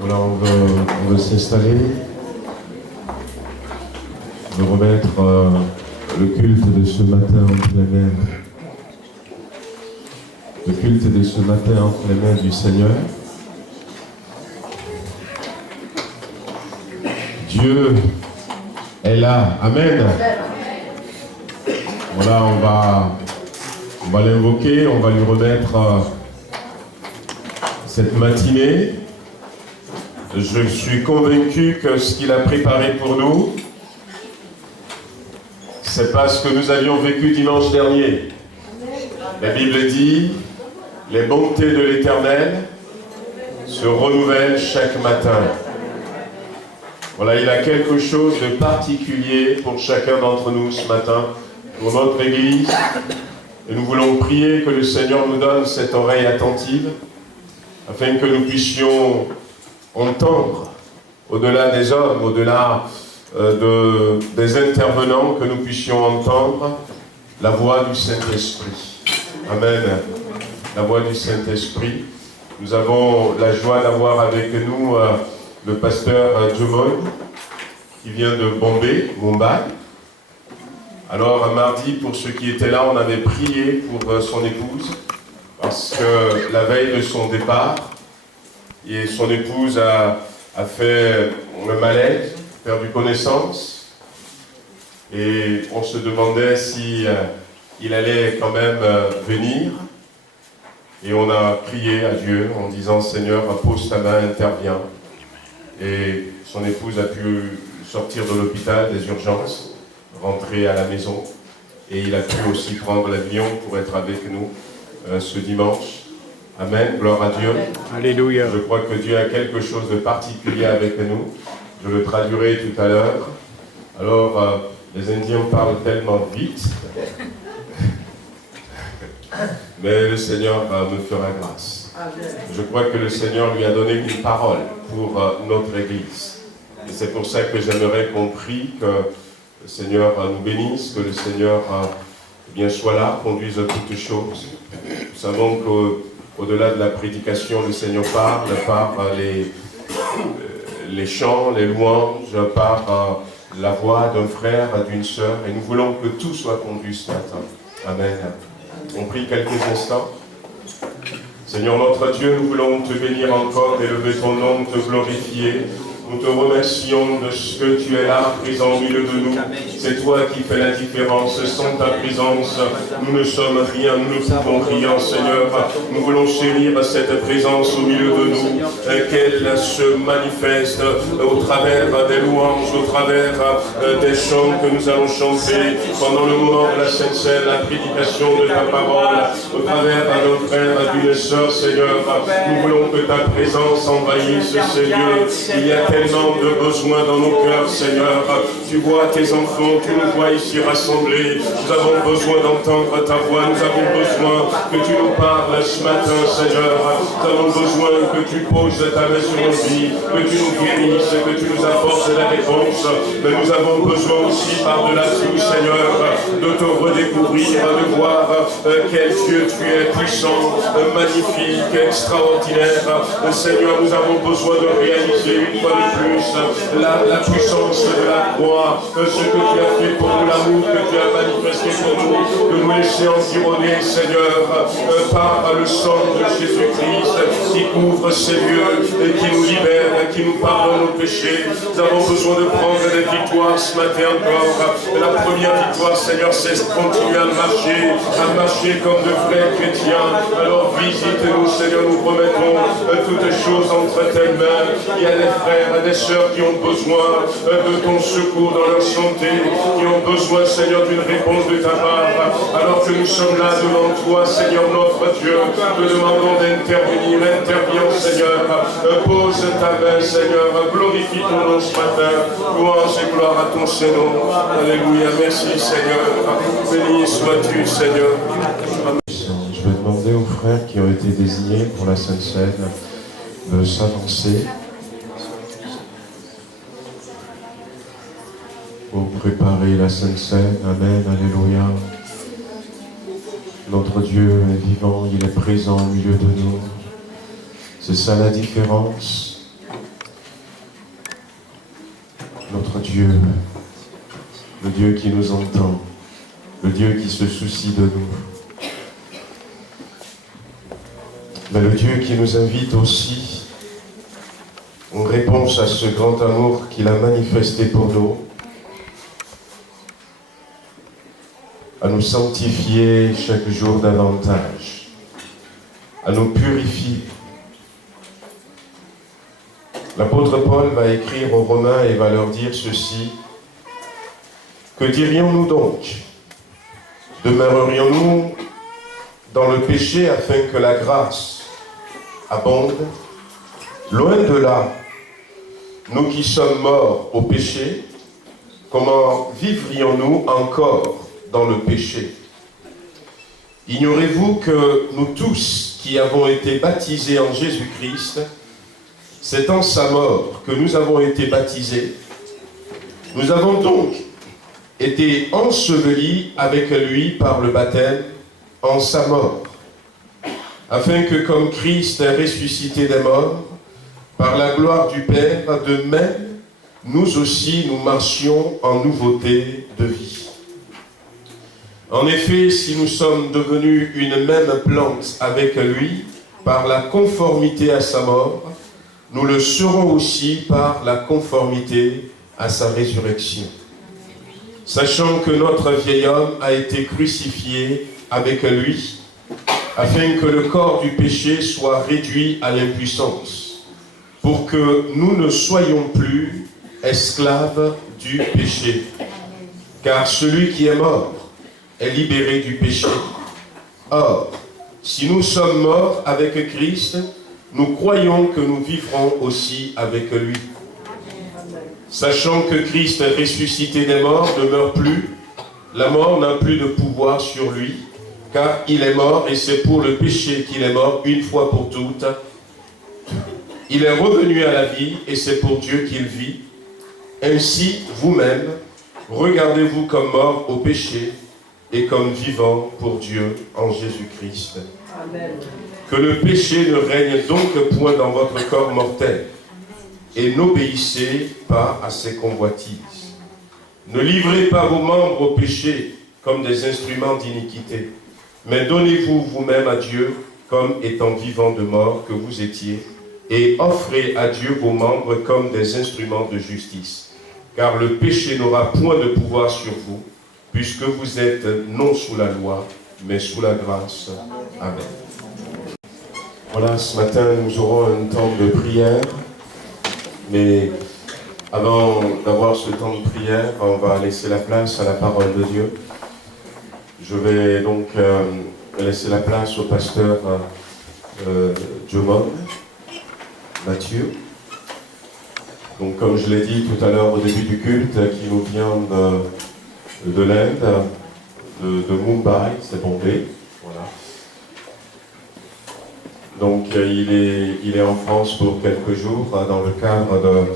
Voilà, on veut s'installer, on veut remettre le culte de ce matin entre les mains. Le culte de ce matin entre les mains du Seigneur. Dieu est là. Amen. Voilà, on va l'invoquer, on va lui remettre cette matinée. Je suis convaincu que ce qu'il a préparé pour nous, c'est pas ce que nous avions vécu dimanche dernier. La Bible dit, les bontés de l'Éternel se renouvellent chaque matin. Voilà, il a quelque chose de particulier pour chacun d'entre nous ce matin, pour notre Église. Et nous voulons prier que le Seigneur nous donne cette oreille attentive, afin que nous puissions entendre, au-delà des hommes, au-delà des intervenants, que nous puissions entendre la voix du Saint-Esprit. Amen. La voix du Saint-Esprit. Nous avons la joie d'avoir avec nous le pasteur Jumon, qui vient de Bombay, Mumbai. Alors, un mardi, pour ceux qui étaient là, on avait prié pour son épouse, parce que la veille de son départ, et son épouse a fait un malaise, perdu connaissance, et on se demandait si il allait quand même venir. Et on a prié à Dieu en disant, Seigneur, pose ta main, interviens. Et son épouse a pu sortir de l'hôpital des urgences, rentrer à la maison, et il a pu aussi prendre l'avion pour être avec nous ce dimanche. Amen, gloire à Dieu. Alléluia. Je crois que Dieu a quelque chose de particulier avec nous. Je le traduirai tout à l'heure. Alors, les Indiens parlent tellement vite, mais le Seigneur me fera grâce. Je crois que le Seigneur lui a donné une parole pour notre Église. Et c'est pour ça que j'aimerais qu'on prie, que le Seigneur nous bénisse, que le Seigneur bien soit là, conduise toutes choses. Nous savons qu'au-delà de la prédication, le Seigneur parle par les chants, les louanges, par la voix d'un frère, d'une sœur. Et nous voulons que tout soit conduit ce matin. Amen. On prie quelques instants. Seigneur notre Dieu, nous voulons te bénir encore, élever ton nom, te glorifier. Nous te remercions de ce que tu es là, présent au milieu de nous. C'est toi qui fais la différence. Sans ta présence, nous ne sommes rien, nous ne pouvons rien, Seigneur. Nous voulons chérir cette présence au milieu de nous, qu'elle se manifeste au travers des louanges, au travers des chants que nous allons chanter pendant le moment de la Sainte Seine, la prédication de ta parole, au travers d'un frère, d'une sœur, Seigneur. Nous voulons que ta présence envahisse ces lieux. Il y a tellement de besoins dans nos cœurs, Seigneur. Tu vois tes enfants, tu nous vois ici rassemblés. Nous avons besoin d'entendre ta voix. Nous avons besoin que tu nous parles ce matin, Seigneur. Nous avons besoin que tu poses ta main sur nos vies, que tu nous guérisses, que tu nous apportes la réponse. Mais nous avons besoin aussi, par-delà tout, Seigneur, de te redécouvrir, de voir quel Dieu tu es, puissant, magnifique, extraordinaire. Seigneur, nous avons besoin de réaliser une fois de plus la puissance de la croix, ce que tu as fait pour nous, l'amour que tu as manifesté pour nous, de nous laisser environner, Seigneur, par le sang de Jésus-Christ qui couvre ces lieux et qui nous libère, qui nous pardonne nos péchés. Nous avons besoin de prendre des victoires ce matin encore. La première victoire, Seigneur, c'est de continuer à marcher comme de vrais chrétiens. Alors visite-nous, Seigneur, nous remettons toutes choses entre tes mains. Il y a des frères et des sœurs qui ont besoin de ton secours dans leur santé, qui ont besoin, Seigneur, d'une réponse de ta part. Alors que nous sommes là devant toi, Seigneur notre Dieu, te demandons d'intervenir. Interviens, Seigneur. Pose ta main, Seigneur. Glorifie ton nom ce matin. Louange et gloire à ton Seigneur. Alléluia. Merci, Seigneur. Béni sois-tu, Seigneur. Je vais demander aux frères qui ont été désignés pour la Sainte Seine de s'avancer pour préparer la Sainte Seine. Amen, alléluia. Notre Dieu est vivant, il est présent au milieu de nous. C'est ça la différence. notre Dieu, le Dieu qui nous entend, le Dieu qui se soucie de nous, mais le Dieu qui nous invite aussi, en réponse à ce grand amour qu'il a manifesté pour nous, à nous sanctifier chaque jour davantage, à nous purifier. L'apôtre Paul va écrire aux Romains et va leur dire ceci: que dirions-nous donc? Demeurerions-nous dans le péché afin que la grâce abonde? Loin de là, nous qui sommes morts au péché, comment vivrions-nous encore dans le péché? Ignorez-vous que nous tous qui avons été baptisés en Jésus-Christ, c'est en sa mort que nous avons été baptisés. Nous avons donc été ensevelis avec lui par le baptême en sa mort, afin que comme Christ est ressuscité des morts, par la gloire du Père, de même, nous aussi nous marchions en nouveauté de vie. En effet, si nous sommes devenus une même plante avec lui, par la conformité à sa mort, nous le serons aussi par la conformité à sa résurrection. Sachant que notre vieil homme a été crucifié avec lui, afin que le corps du péché soit réduit à l'impuissance, pour que nous ne soyons plus esclaves du péché. Car celui qui est mort est libéré du péché. Or, si nous sommes morts avec Christ, nous croyons que nous vivrons aussi avec lui. Sachant que Christ est ressuscité des morts, ne meurt plus, la mort n'a plus de pouvoir sur lui, car il est mort et c'est pour le péché qu'il est mort une fois pour toutes. Il est revenu à la vie et c'est pour Dieu qu'il vit. Ainsi, vous-même, regardez-vous comme mort au péché et comme vivant pour Dieu en Jésus-Christ. Amen. Que le péché ne règne donc point dans votre corps mortel, et n'obéissez pas à ses convoitises. Ne livrez pas vos membres au péché comme des instruments d'iniquité, mais donnez-vous vous-même à Dieu comme étant vivants de mort que vous étiez, et offrez à Dieu vos membres comme des instruments de justice. Car le péché n'aura point de pouvoir sur vous, puisque vous êtes non sous la loi, mais sous la grâce. Amen. Voilà, ce matin, nous aurons un temps de prière, mais avant d'avoir ce temps de prière, on va laisser la place à la parole de Dieu. Je vais donc laisser la place au pasteur Jomon, Mathieu. Donc, comme je l'ai dit tout à l'heure au début du culte, qui nous vient de l'Inde, de Mumbai, c'est Bombay. Voilà. Donc, il est en France pour quelques jours dans le cadre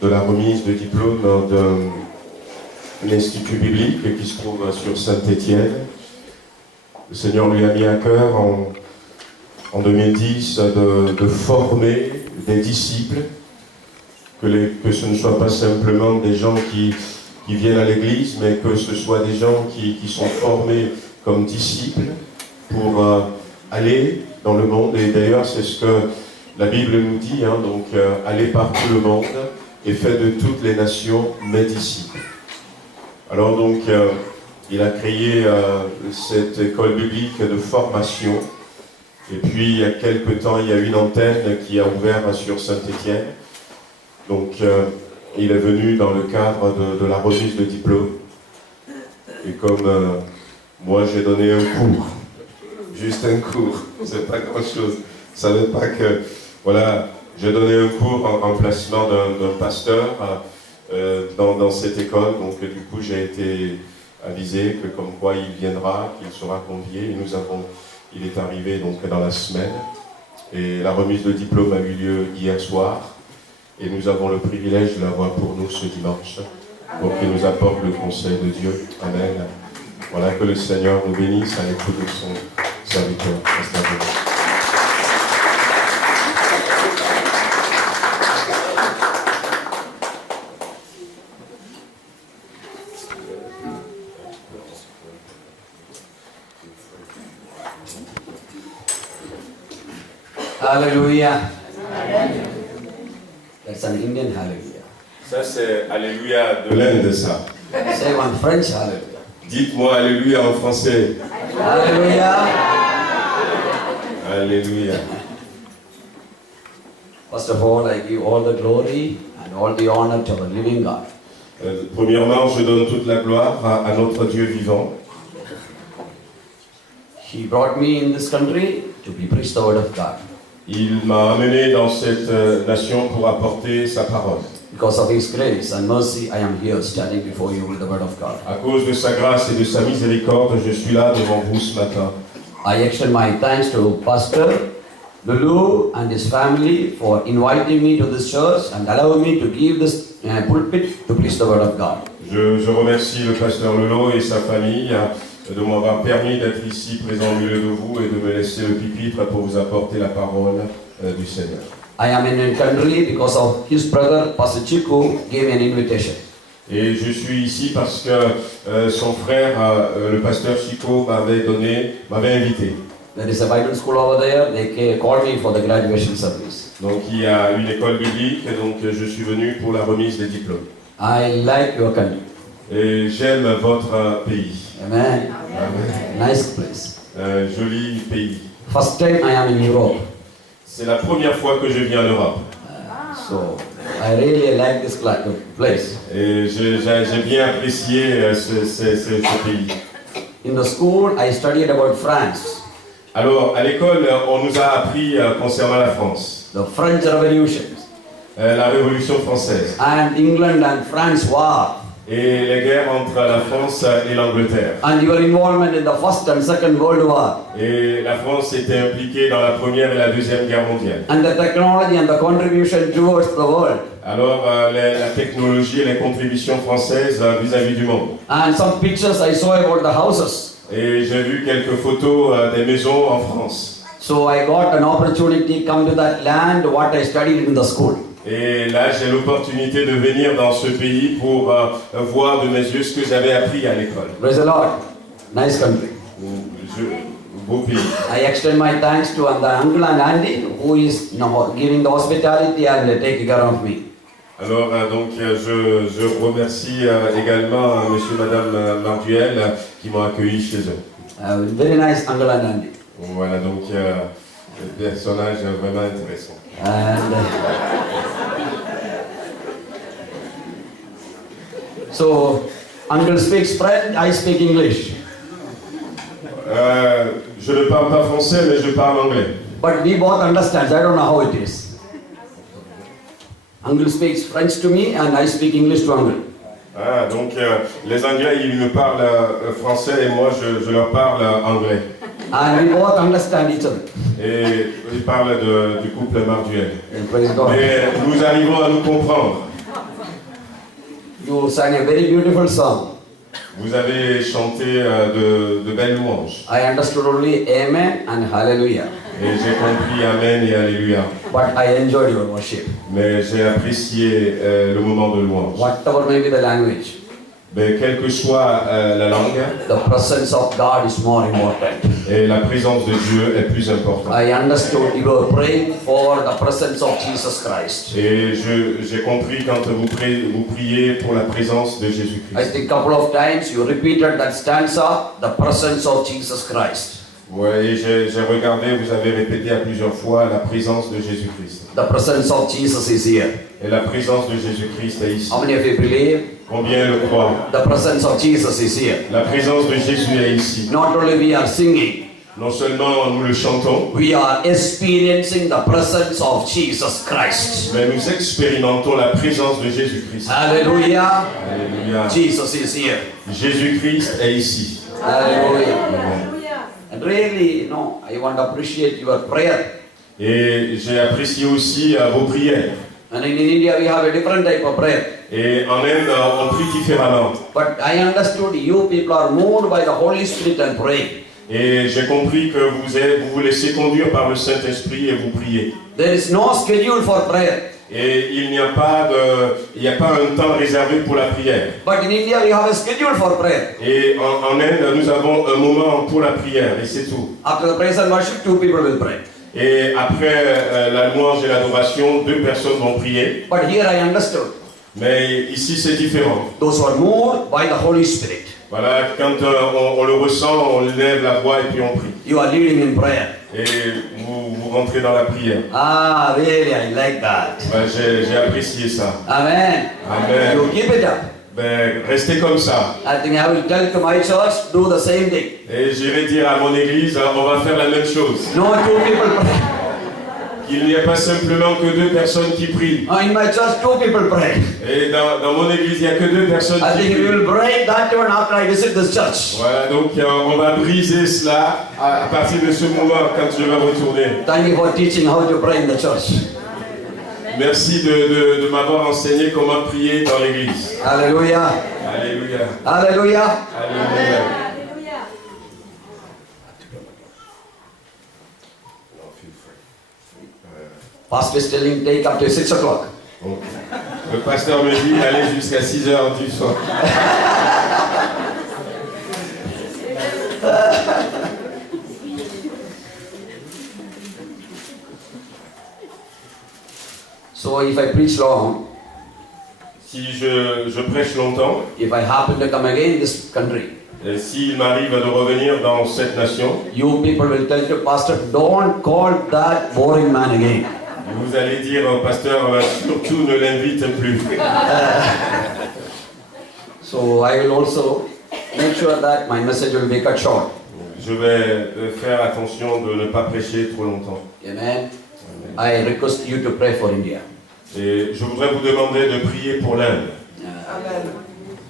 de la remise de diplôme d'un institut biblique qui se trouve sur Saint-Étienne. Le Seigneur lui a mis à cœur en 2010 de former des disciples, que ce ne soit pas simplement des gens qui viennent à l'église, mais que ce soit des gens qui sont formés comme disciples pour aller dans le monde. Et d'ailleurs, c'est ce que la Bible nous dit, donc aller par tout le monde et faire de toutes les nations mes disciples. Alors donc, il a créé cette école biblique de formation. Et puis, il y a quelque temps, il y a une antenne qui a ouvert sur Saint-Étienne. Donc, il est venu dans le cadre de la remise de diplôme. Et comme moi, j'ai donné un cours, juste un cours, c'est pas grand-chose. Je ne savais pas que, voilà, j'ai donné un cours en remplacement d'un pasteur dans cette école. Donc, du coup, j'ai été avisé que comme quoi il viendra, qu'il sera convié. Et il est arrivé donc dans la semaine. Et la remise de diplôme a eu lieu hier soir. Et nous avons le privilège de l'avoir pour nous ce dimanche, pour qu'il nous apporte le conseil de Dieu. Amen. Voilà, que le Seigneur nous bénisse à l'écoute de son serviteur. Hallelujah. That's an Indian hallelujah. Ça, c'est Alléluia de l'Inde, ça. Say one French hallelujah. Dites-moi Alléluia en français. Hallelujah. Alléluia. First of all, I give all the glory and all the honor to our living God. Premièrement, je donne toute la gloire à notre Dieu vivant. He brought me in this country to be preach the word of God. Il m'a amené dans cette nation pour apporter sa parole. Because of His grace and mercy, I am here standing before you with the word of God. À cause de sa grâce et de sa miséricorde, je suis là devant vous ce matin. I extend my thanks to Pastor Lulu and his family for inviting me to this church and allowing me to give this pulpit to preach the word of God. Je remercie le pasteur Lelo et sa famille de m'avoir permis d'être ici présent au milieu de vous et de me laisser le pupitre pour vous apporter la parole du Seigneur. I am in a country because of his brother Pastor Chiku gave an invitation. Et je suis ici parce que son frère, le pasteur Chico, m'avait invité. There is a Bible school over there. They called me for the graduation service. Donc il y a une école biblique, donc je suis venu pour la remise des diplômes. I like your country. Et j'aime votre pays. Amen. Amen. Nice place. Joli pays. First time I am in Europe. C'est la première fois que je viens en Europe. So I really like this place. Et j'ai bien apprécié ce pays. In the school, I studied about France. Alors, à l'école, on nous a appris concernant la France. The French Revolution. La Révolution française. And England and France war. Et les guerres entre la France et l'Angleterre. And your involvement in the First and Second World War. Et la France était impliquée dans la Première et la Deuxième Guerre mondiale. And the technology and the contribution towards the world. Alors, la technologie et les contributions françaises vis-à-vis du monde. And some pictures I saw about the houses. Et j'ai vu quelques photos des maisons en France. So I got an opportunity to come to that land what I studied in the school. Et là, j'ai l'opportunité de venir dans ce pays pour voir de mes yeux ce que j'avais appris à l'école. Praise the Lord. Nice country. Beau pays. I extend my thanks to the uncle and auntie who is giving the hospitality and taking care of me. Alors, donc, je remercie également monsieur et madame Marduel qui m'ont accueilli chez eux. Very nice uncle and auntie. Voilà, donc, un personnage vraiment intéressant. And so, uncle speaks French, I speak English. Je ne parle pas français, mais je parle anglais. But we both understand. I don't know how it is. Uncle speaks French to me and I speak English to uncle. Ah, donc les Anglais, ils me parlent français et moi, je leur parle anglais. And we both understand each other. Et ils parlent du couple Marduel. Praise God. Mais nous arrivons à nous comprendre. You sang a very beautiful song. Vous avez chanté de belles louanges. I understood only Amen and Hallelujah. Et j'ai compris Amen et Alléluia. But I enjoyed your worship. Mais j'ai apprécié le moment de louange. Whatever may be the language. Mais quelle que soit la langue, the presence of God is more important. Et la présence de Dieu est plus importante. I understood you were praying for the presence of Jesus Christ. Et j'ai compris quand vous priez pour la présence de Jésus-Christ. I think a couple of times you repeated that stanza, the presence of Jesus Christ. Oui, j'ai regardé, vous avez répété à plusieurs fois la présence de Jésus-Christ. The presence of Jesus is here. Et la présence de Jésus-Christ est ici. How many of you believe? Combien le croient? The presence of Jesus is here. La présence de Jésus est ici. Not only we are singing, non seulement nous le chantons, we are experiencing the presence of Jesus Christ. Mais nous expérimentons la présence de Jésus-Christ. Hallelujah. Alléluia. Jesus is here. Jésus-Christ est ici. Hallelujah. Amen. And really, I want to appreciate your prayer. Et j'ai apprécié aussi vos prières. And in India we have a different type of prayer. Et en Inde, on prie différemment. But I understood you people are moved by the Holy Spirit and pray. Et j'ai compris que vous vous laissez conduire par le Saint-Esprit et vous priez. There is no schedule for prayer. Et il n'y a pas un temps réservé pour la prière. But in India we have a schedule for prayer. Et en Inde, nous avons un moment pour la prière et c'est tout. After the praise and worship, two people will pray. Et après la louange et l'adoration, 2 personnes vont prier. But here I understood. Mais ici, c'est différent. Those who are moved by the Holy Spirit. Voilà, quand on le ressent, on lève la voix et puis on prie. You are leading in prayer. Et vous rentrez dans la prière. Ah, really, I like that. Ouais, j'ai apprécié ça. Amen. Amen. You keep it up. Ben, restez comme ça. I think I will tell to my church, do the same thing. Et j'irai dire à mon église, on va faire la même chose. No 2 people pray. Qu'il n'y a pas simplement que 2 personnes qui prient. In my church, 2 people pray. Et dans mon église, il n'y a que 2 personnes I qui think we prient. will break that one after I visit this church. Voilà, donc on va briser cela à partir de ce moment quand je vais retourner. Thank you for teaching how to pray in the church. Merci de m'avoir enseigné comment prier dans l'église. Hallelujah. Alléluia. Hallelujah. Alléluia. Pastor is telling take up to 6 o'clock. Donc, le pasteur me dit allez jusqu'à 6 heures du soir. So if I preach long, Si je prêche longtemps, if I happen to come again in this country, et s'il m'arrive de revenir dans cette nation, you people will tell the pastor, don't call that boring man again. vous allez dire au pasteur, surtout ne l'invite plus. So I will also make sure that my message will be cut short. Je vais faire attention de ne pas prêcher trop longtemps. Amen. I request you to pray for India. Et je voudrais vous demander de prier pour l'Inde.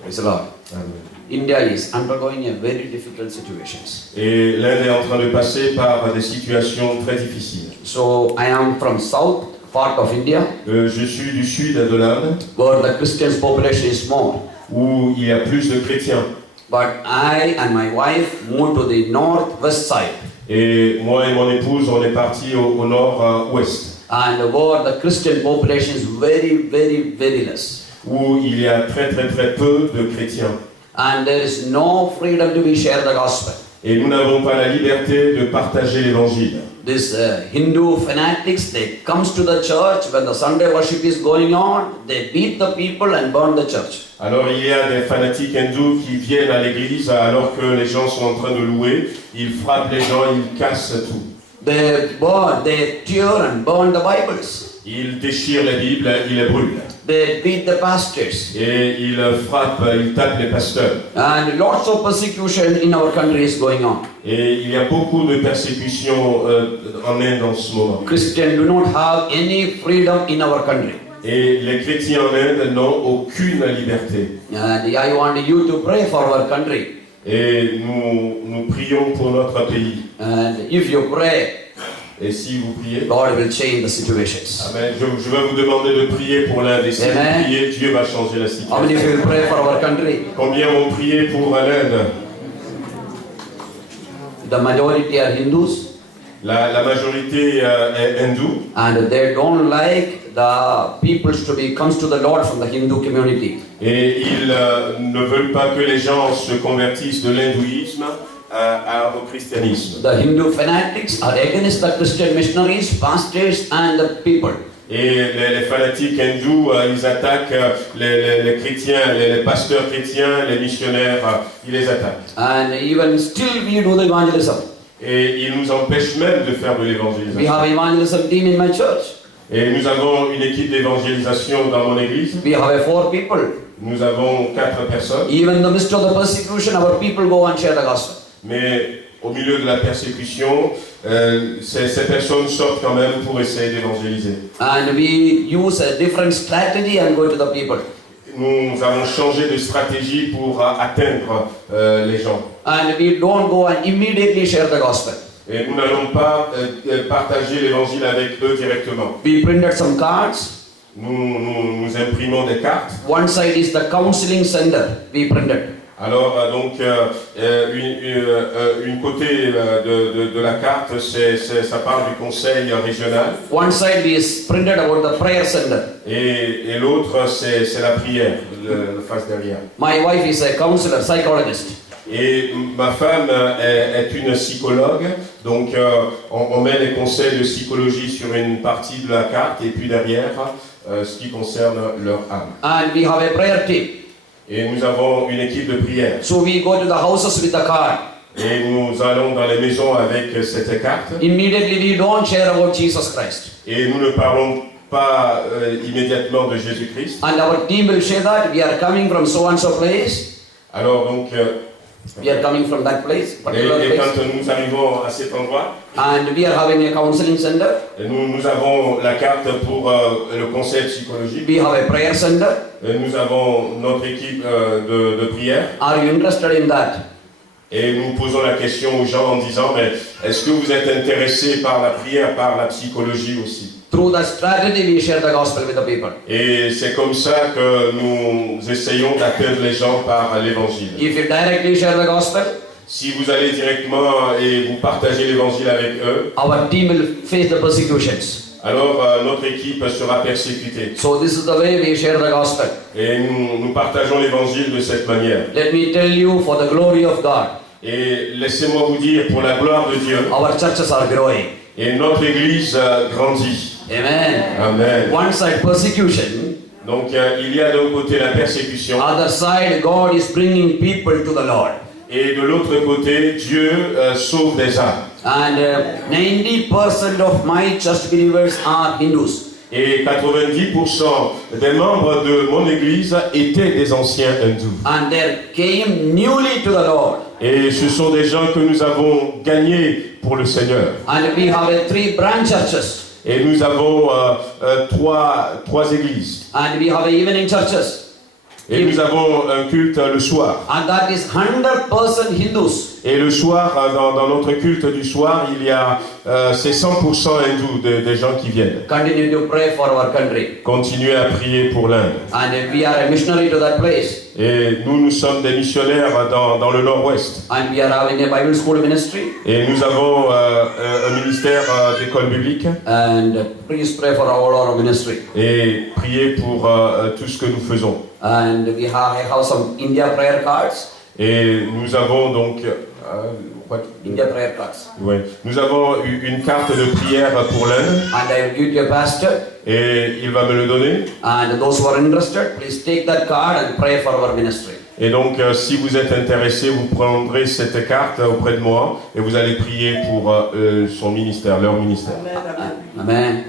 Praise the Lord. Amen. India is undergoing a very difficult situations. Et l'Inde est en train de passer par des situations très difficiles. So I am from south part of India, Je suis du sud de l'Inde, where the Christian population is small. où il y a plus de chrétiens. But I and my wife moved to the northwest side, Et moi et mon épouse, on est partis au nord-ouest, and where the Christian population is very less. où il y a très peu de chrétiens. And there is no freedom to be share the gospel. Et nous n'avons pas la liberté de partager l'évangile. These Hindu fanatics, they comes to the church when the Sunday worship is going on, they beat the people and burn the church. Alors il y a des fanatiques hindous qui viennent à l'église alors que les gens sont en train de louer, ils frappent les gens, ils cassent tout. They burn, they tear and burn the Bibles. Ils déchirent la Bible, ils les brûlent. They beat the pastors. Et ils frappent, ils tapent les pasteurs. And lots of persecution in our country is going on. Et il y a beaucoup de persécutions en Inde en ce moment. Christians do not have any freedom in our country. Et les chrétiens en Inde n'ont aucune liberté. And I want you to pray for our country. Et nous prions pour notre pays. And if you pray, Et si vous priez, God will change the situations. Amen. Je vais vous demander de prier pour l'Inde. Et si vous Amen. priez, Dieu va changer la How many of situation. you will pray for our country? Combien vont prier pour l'Inde? The majority are Hindus. La majorité est hindoue. And they don't like the people to be comes to the Lord from the Hindu community. Et ils ne veulent pas que les gens se convertissent de l'hindouisme au christianisme. The Hindu fanatics are against the Christian missionaries, pastors and the people. Et les fanatiques hindous, ils attaquent les chrétiens, les pasteurs chrétiens, les missionnaires, ils les attaquent. And even still we do the evangelism. Et ils nous empêchent même de faire de We l'évangélisation. have evangelism team in my church. Et nous avons une équipe d'évangélisation dans mon église. We have 4 people. Nous avons 4 personnes. Even in the midst of the persecution, our people go and share the gospel. Mais au milieu de la persécution, ces personnes sortent quand même pour essayer d'évangéliser. And we use a different strategy and go to the people. Nous avons changé de stratégie pour atteindre les gens. And we don't go and immediately share the gospel. Et nous n'allons pas partager l'évangile avec eux directement. We printed some cards. Nous imprimons des cartes. One side is the counseling center. We printed. Alors donc une côté de la carte, ça parle du conseil régional. One side is printed about the prayer center. Et l'autre c'est la prière, le face derrière. My wife is a counselor, psychologist. Et ma femme est une psychologue Donc on met les conseils de psychologie sur une partie de la carte et puis derrière ce qui concerne leur âme. And we have a prayer team. Et nous avons une équipe de prière. So we go to the houses with the card. Et nous allons dans les maisons avec cette carte. Immediately we don't share about Jesus Christ. Et nous ne parlons pas immédiatement de Jésus-Christ. And our team will share that we are coming from so and so place. Alors donc, We are coming from that place, et particular place. quand nous arrivons à cet endroit, And we are having a counseling center. nous avons la carte pour le conseil psychologique. We have a prayer center. Et nous avons notre équipe de prière. Are you interested in that? Et nous posons la question aux gens en disant, mais est-ce que vous êtes intéressés par la prière, par la psychologie aussi? Through that strategy, we share the gospel with the people. Et c'est comme ça que nous essayons d'atteindre les gens par l'évangile. If you directly share the gospel, Si vous allez directement et vous partagez l'évangile avec eux, our team will face the persecutions. alors notre équipe sera persécutée. So this is the way we share the gospel. Et nous partageons l'évangile de cette manière. Let me tell you, for the glory of God, Et laissez-moi vous dire, pour la gloire de Dieu, our churches are growing. et notre église grandit. Amen. Amen. One side persecution, Donc il y a d'un côté la persécution, other side God is bringing people to the Lord. et de l'autre côté, Dieu sauve des âmes. And 90% of my church believers are Hindus. Et 90% des membres de mon église étaient des anciens hindous. And they came newly to the Lord. Et ce sont des gens que nous avons gagnés pour le Seigneur. And we have 3 branch churches. Et nous avons trois églises. And we have evening churches. Et nous avons un culte le soir. And that is 100% Hindus. Et le soir, dans notre culte du soir, il y a c'est 100% hindous, des gens qui viennent. Continue to pray for our country. Continuez à prier pour l'Inde. And we are a missionary to that place. Et nous sommes des missionnaires dans le nord-ouest. And we are having a Bible school ministry. Et nous avons un ministère d'école biblique. And please pray for all our ministry. Et priez pour tout ce que nous faisons. And we have some India prayer cards. Et nous avons donc India prayer cards. ouais, nous avons une carte de prière pour l'Inde. And I will give to a pastor. Et il va me le donner. And those who are interested, please take that card and pray for our ministry. Et donc, si vous êtes intéressé, vous prendrez cette carte auprès de moi et vous allez prier pour son ministère, leur ministère. Amen.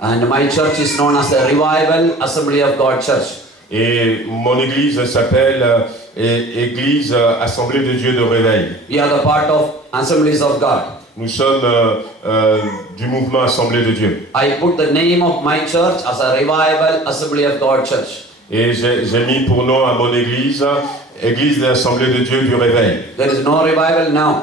And my church is known as the Revival Assembly of God Church. Et mon église s'appelle Église Assemblée de Dieu de Réveil. We are the part of Assemblies of God. Nous sommes du mouvement Assemblée de Dieu. I put the name of my church as a Revival Assembly of God Church. Et j'ai mis pour nom à mon église, Église de l'Assemblée de Dieu du Réveil. There is no revival now,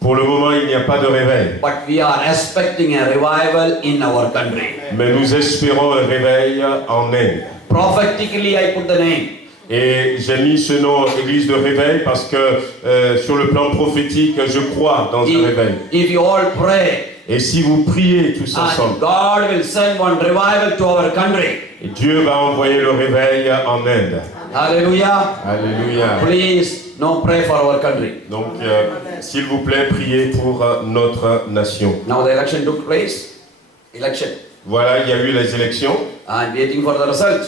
Pour le moment, il n'y a pas de réveil. but we are expecting a revival in our country. Mais nous espérons un réveil en Inde. Prophetically, I put the name. Et j'ai mis ce nom Église de Réveil parce que sur le plan prophétique, je crois dans un réveil. If you all pray, Et si vous priez tous and ensemble, God will send one revival to our country. Dieu va envoyer le réveil en Inde. Hallelujah. Alléluia. Please, no, pray for our country. Donc, s'il vous plaît, priez pour notre nation. Now the election took place. Election. Voilà, il y a eu les élections And waiting for the result.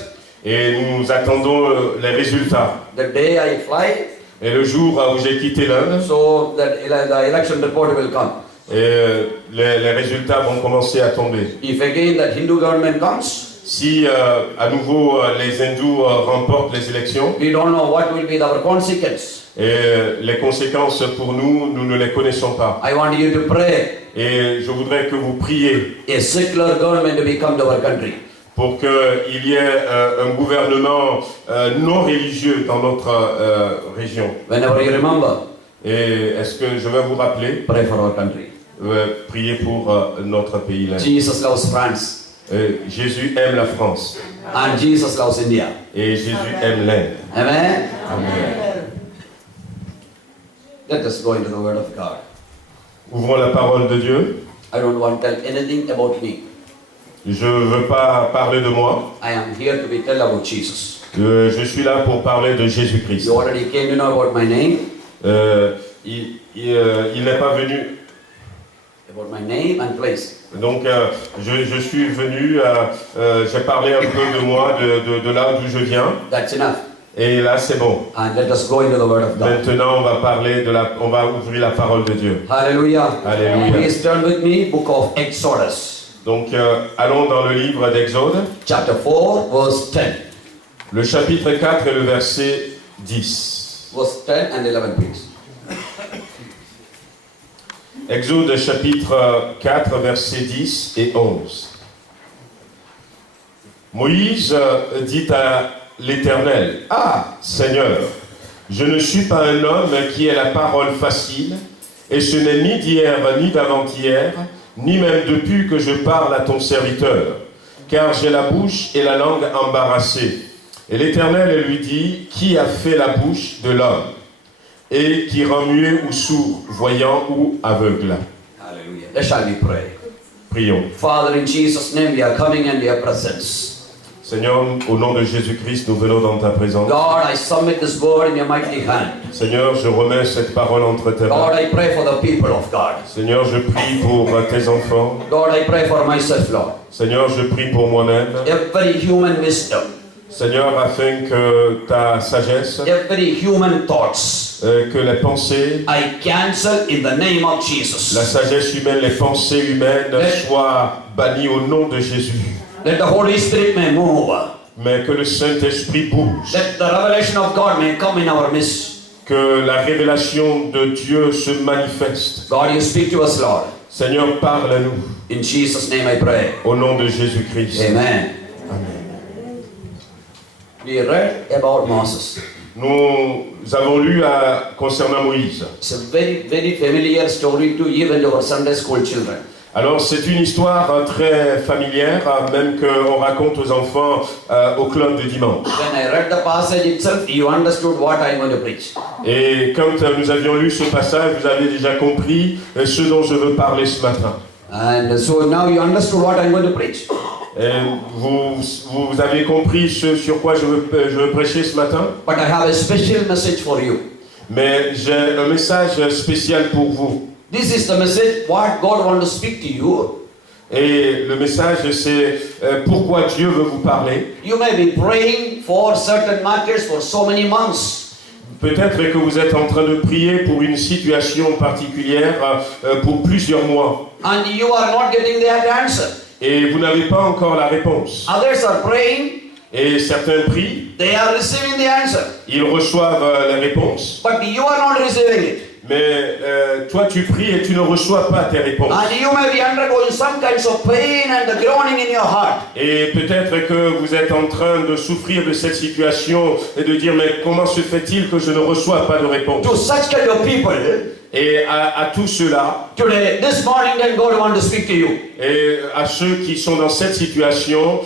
et nous attendons les résultats. The day I fly, Et le jour où j'ai quitté l'Inde, so that the election report will come. et les résultats vont commencer à tomber. If again that Hindu government comes, Si à nouveau les hindous remportent les élections, we don't know what will be our consequence. et les conséquences pour nous, nous ne les connaissons pas. I want you to pray Et je voudrais que vous priez a secular government to become to our country. pour qu'il y ait un gouvernement non religieux dans notre région. Whenever you remember, Et est-ce que je vais vous rappeler, pray for our country. prier pour notre pays là. Jesus loves France. Jésus aime la France And Jesus loves India. et Jésus aime l'Inde. Amen. Amen. Let us go into the Word of God. Ouvrons la parole de Dieu. I don't want to tell anything about me. Je ne veux pas parler de moi. I am here to be tell about Jesus. Je suis là pour parler de Jésus-Christ. You already came to know about my name. Il n'est pas venu. about my name and place. Donc, je suis venu, j'ai parlé un peu de moi, de là d'où je viens. That's enough. Et là, c'est bon. And let us go into the Word of God. Maintenant, on va parler on va ouvrir la parole de Dieu. Hallelujah. Alléluia. Please turn with me, book of Exodus. Donc, allons dans le livre d'Exode, Chapter 4, verse 10. le chapitre 4 et le verset 10. Verse 10 and 11, please. Exode chapitre 4, versets 10 et 11. Moïse dit à l'Éternel, « Ah, Seigneur, je ne suis pas un homme qui ait la parole facile, et ce n'est ni d'hier ni d'avant-hier, ni même depuis que je parle à ton serviteur, car j'ai la bouche et la langue embarrassées. » Et l'Éternel lui dit, « Qui a fait la bouche de l'homme, et qui rend muet ou sourd, voyant ou aveugle? » Hallelujah. Let shall we pray. Prions. Father, in Jesus' name, we are coming in your presence. Seigneur, au nom de Jésus-Christ, nous venons dans ta présence. God, I submit this word in your mighty hand. Seigneur, je remets cette parole entre tes Lord, mains. I pray for the people of God. Seigneur, je prie pour tes enfants. Lord, I pray for myself, Lord. Seigneur, je prie pour moi-même. Every human wisdom, Seigneur, afin que ta sagesse, every human thoughts, que les pensées, I cancel in the name of la Jesus. sagesse humaine, les pensées humaines soient bannies au nom de Jésus. Let the Holy Spirit may move. Mais que le Saint-Esprit bouge. Let the revelation of God may come in our midst. Que la révélation de Dieu se manifeste. God, you speak to us, Lord. Seigneur, parle à nous. In Jesus' name I pray. Au nom de Jésus-Christ. Amen. Amen. We read about Moses. Nous avons lu concernant Moïse. It's a very, very familiar story to even our Sunday school children. Alors c'est une histoire très familière, même qu'on raconte aux enfants au club de dimanche. When I read the passage itself, you understood what I'm going to preach. Et quand nous avions lu ce passage, vous avez déjà compris ce dont je veux parler ce matin. And so now you understood what I'm going to preach. Et vous avez compris ce sur quoi je veux prêcher ce matin. But I have a special message for you. Mais j'ai un message spécial pour vous. This is the message what God wants to speak to you. Et le message, c'est pourquoi Dieu veut vous parler. You may be praying for certain matters for so many months. Peut-être que vous êtes en train de prier pour une situation particulière pour plusieurs mois. And you are not getting that answer. Et vous n'avez pas encore la réponse. Others are praying. Et certains prient. They are receiving the answer. Ils reçoivent la réponse. But you are not receiving it. Mais toi tu pries et tu ne reçois pas tes réponses. And you may be undergoing some kinds of pain and the groaning in your heart. Et peut-être que vous êtes en train de souffrir de cette situation et de dire mais comment se fait-il que je ne reçois pas de réponse? To such kind of people, Et à tous ceux-là, today, this morning, then God wants to speak to you. et à ceux qui sont dans cette situation,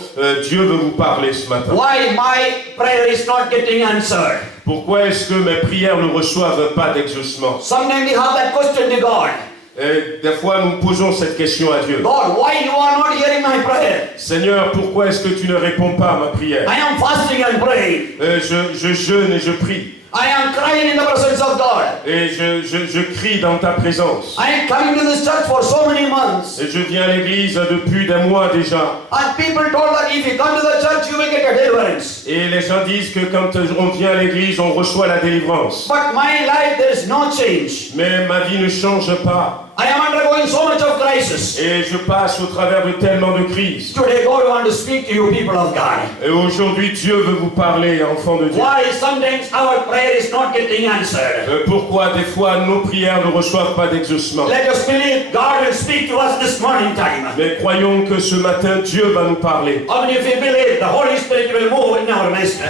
Dieu veut vous parler ce matin. Why my prayer is not getting answered? Pourquoi est-ce que mes prières ne reçoivent pas d'exaucement? Sometimes we have that question to God. Et des fois, nous posons cette question à Dieu. God, why you are not hearing my prayer? Seigneur, pourquoi est-ce que tu ne réponds pas à ma prière? I am fasting and praying. Je jeûne et je prie. I am crying in the presence of God. Et je crie dans ta présence. I am coming to this church for so many months. Et je viens à l'église depuis des mois déjà. And people told that if you come to the church, you will get a deliverance. Et les gens disent que quand on vient à l'église, on reçoit la délivrance. But my life, there is no change. Mais ma vie ne change pas. I am undergoing so much of crisis. Et je passe au travers de tellement de crises. Today, God wants to speak to you, people of God. Et aujourd'hui, Dieu veut vous parler, enfants de Dieu. Why sometimes our prayer is not getting answered? Pourquoi des fois nos prières ne reçoivent pas d'exaucement? Let us believe God will speak to us this morning time. Mais croyons que ce matin, Dieu va nous parler. How many of you believe the Holy Spirit will move in our midst?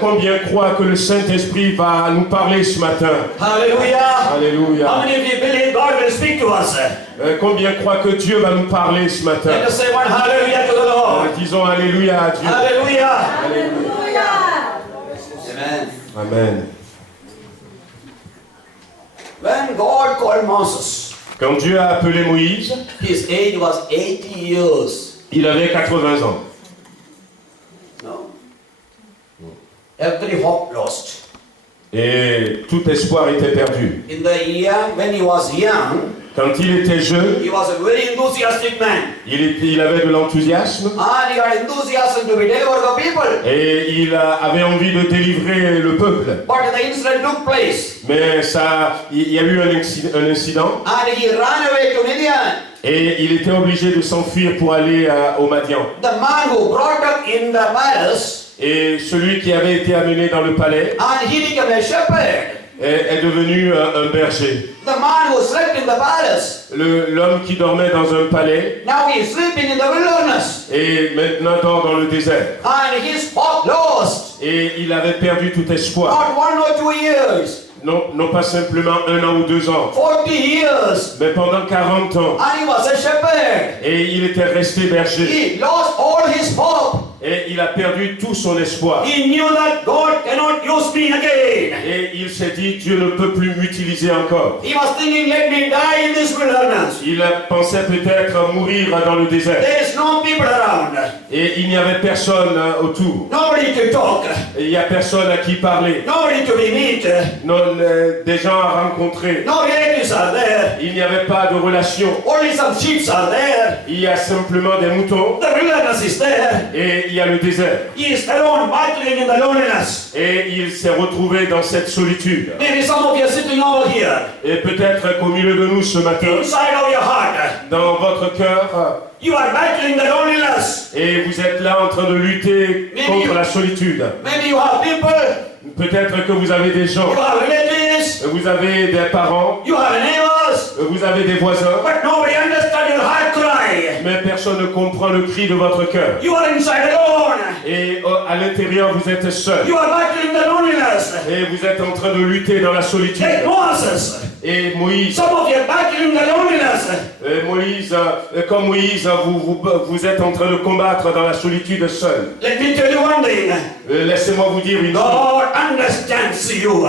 Combien croient que le Saint-Esprit va nous parler ce matin? Hallelujah. Alléluia. How many of you believe God will speak to us? Combien croient que Dieu va nous parler ce matin? Let us say one hallelujah to the Lord. Disons Alléluia à Dieu. Hallelujah. Alléluia. Amen. Amen. When God called Moses, Quand Dieu a appelé Moïse, his age was 80 years. il avait 80 ans. No. Every hope lost. Et tout espoir était perdu. In the year when he was young, Quand il était jeune, he was a very enthusiastic man. il avait de l'enthousiasme And he had enthusiasm to be deliver the people. et il avait envie de délivrer le peuple. But the incident took place. Mais il y a eu un incident And he ran away to Midian. et il était obligé de s'enfuir pour aller au Madian. The man who brought up in the palace, Et celui qui avait été amené dans le palais and he became a shepherd. est devenu un berger. The man who slept in the palace, L'homme qui dormait dans un palais now he is sleeping in the wilderness. et maintenant dort dans le désert. And his hope lost. Et il avait perdu tout espoir. Not 1 or 2 years, Non pas simplement 1 an ou 2 ans, 40 years. mais pendant 40 ans. And he was a shepherd. Et il était resté berger. He lost all his hope. Et il a perdu tout son espoir. He knew that God cannot use me again. Et il s'est dit, Dieu ne peut plus m'utiliser encore. He was thinking, let me die in this wilderness. Il pensait peut-être mourir dans le désert. There is no people around. Et il n'y avait personne autour. Nobody to talk. Et il n'y a personne à qui parler. Nobody to be meet. Non, des gens à rencontrer. No relatives are there. Il n'y avait pas de relation. Only some sheep are there. Il y a simplement des moutons. The wilderness is there. Et il y a le désert. He is alone, battling in the loneliness. Et il s'est retrouvé dans cette solitude. Maybe some of you are sitting over here. Et peut-être qu'au milieu de nous ce matin, Inside of your heart, dans votre cœur, you are battling the loneliness. et vous êtes là en train de lutter contre la solitude. Maybe you have people, Peut-être que vous avez des gens, you have relatives, vous avez des parents, you have neighbors, vous avez des voisins, but nobody understands your heart cry. mais personne ne comprend le cri de votre cœur. You are inside alone. Et à l'intérieur, vous êtes seul. You are battling the loneliness. Et vous êtes en train de lutter dans la solitude. Like Moses. Et Moïse, Some of you are battling the loneliness. comme Moïse, vous êtes en train de combattre dans la solitude seul. Let me tell you one thing. Laissez-moi vous dire une chose. God understands you.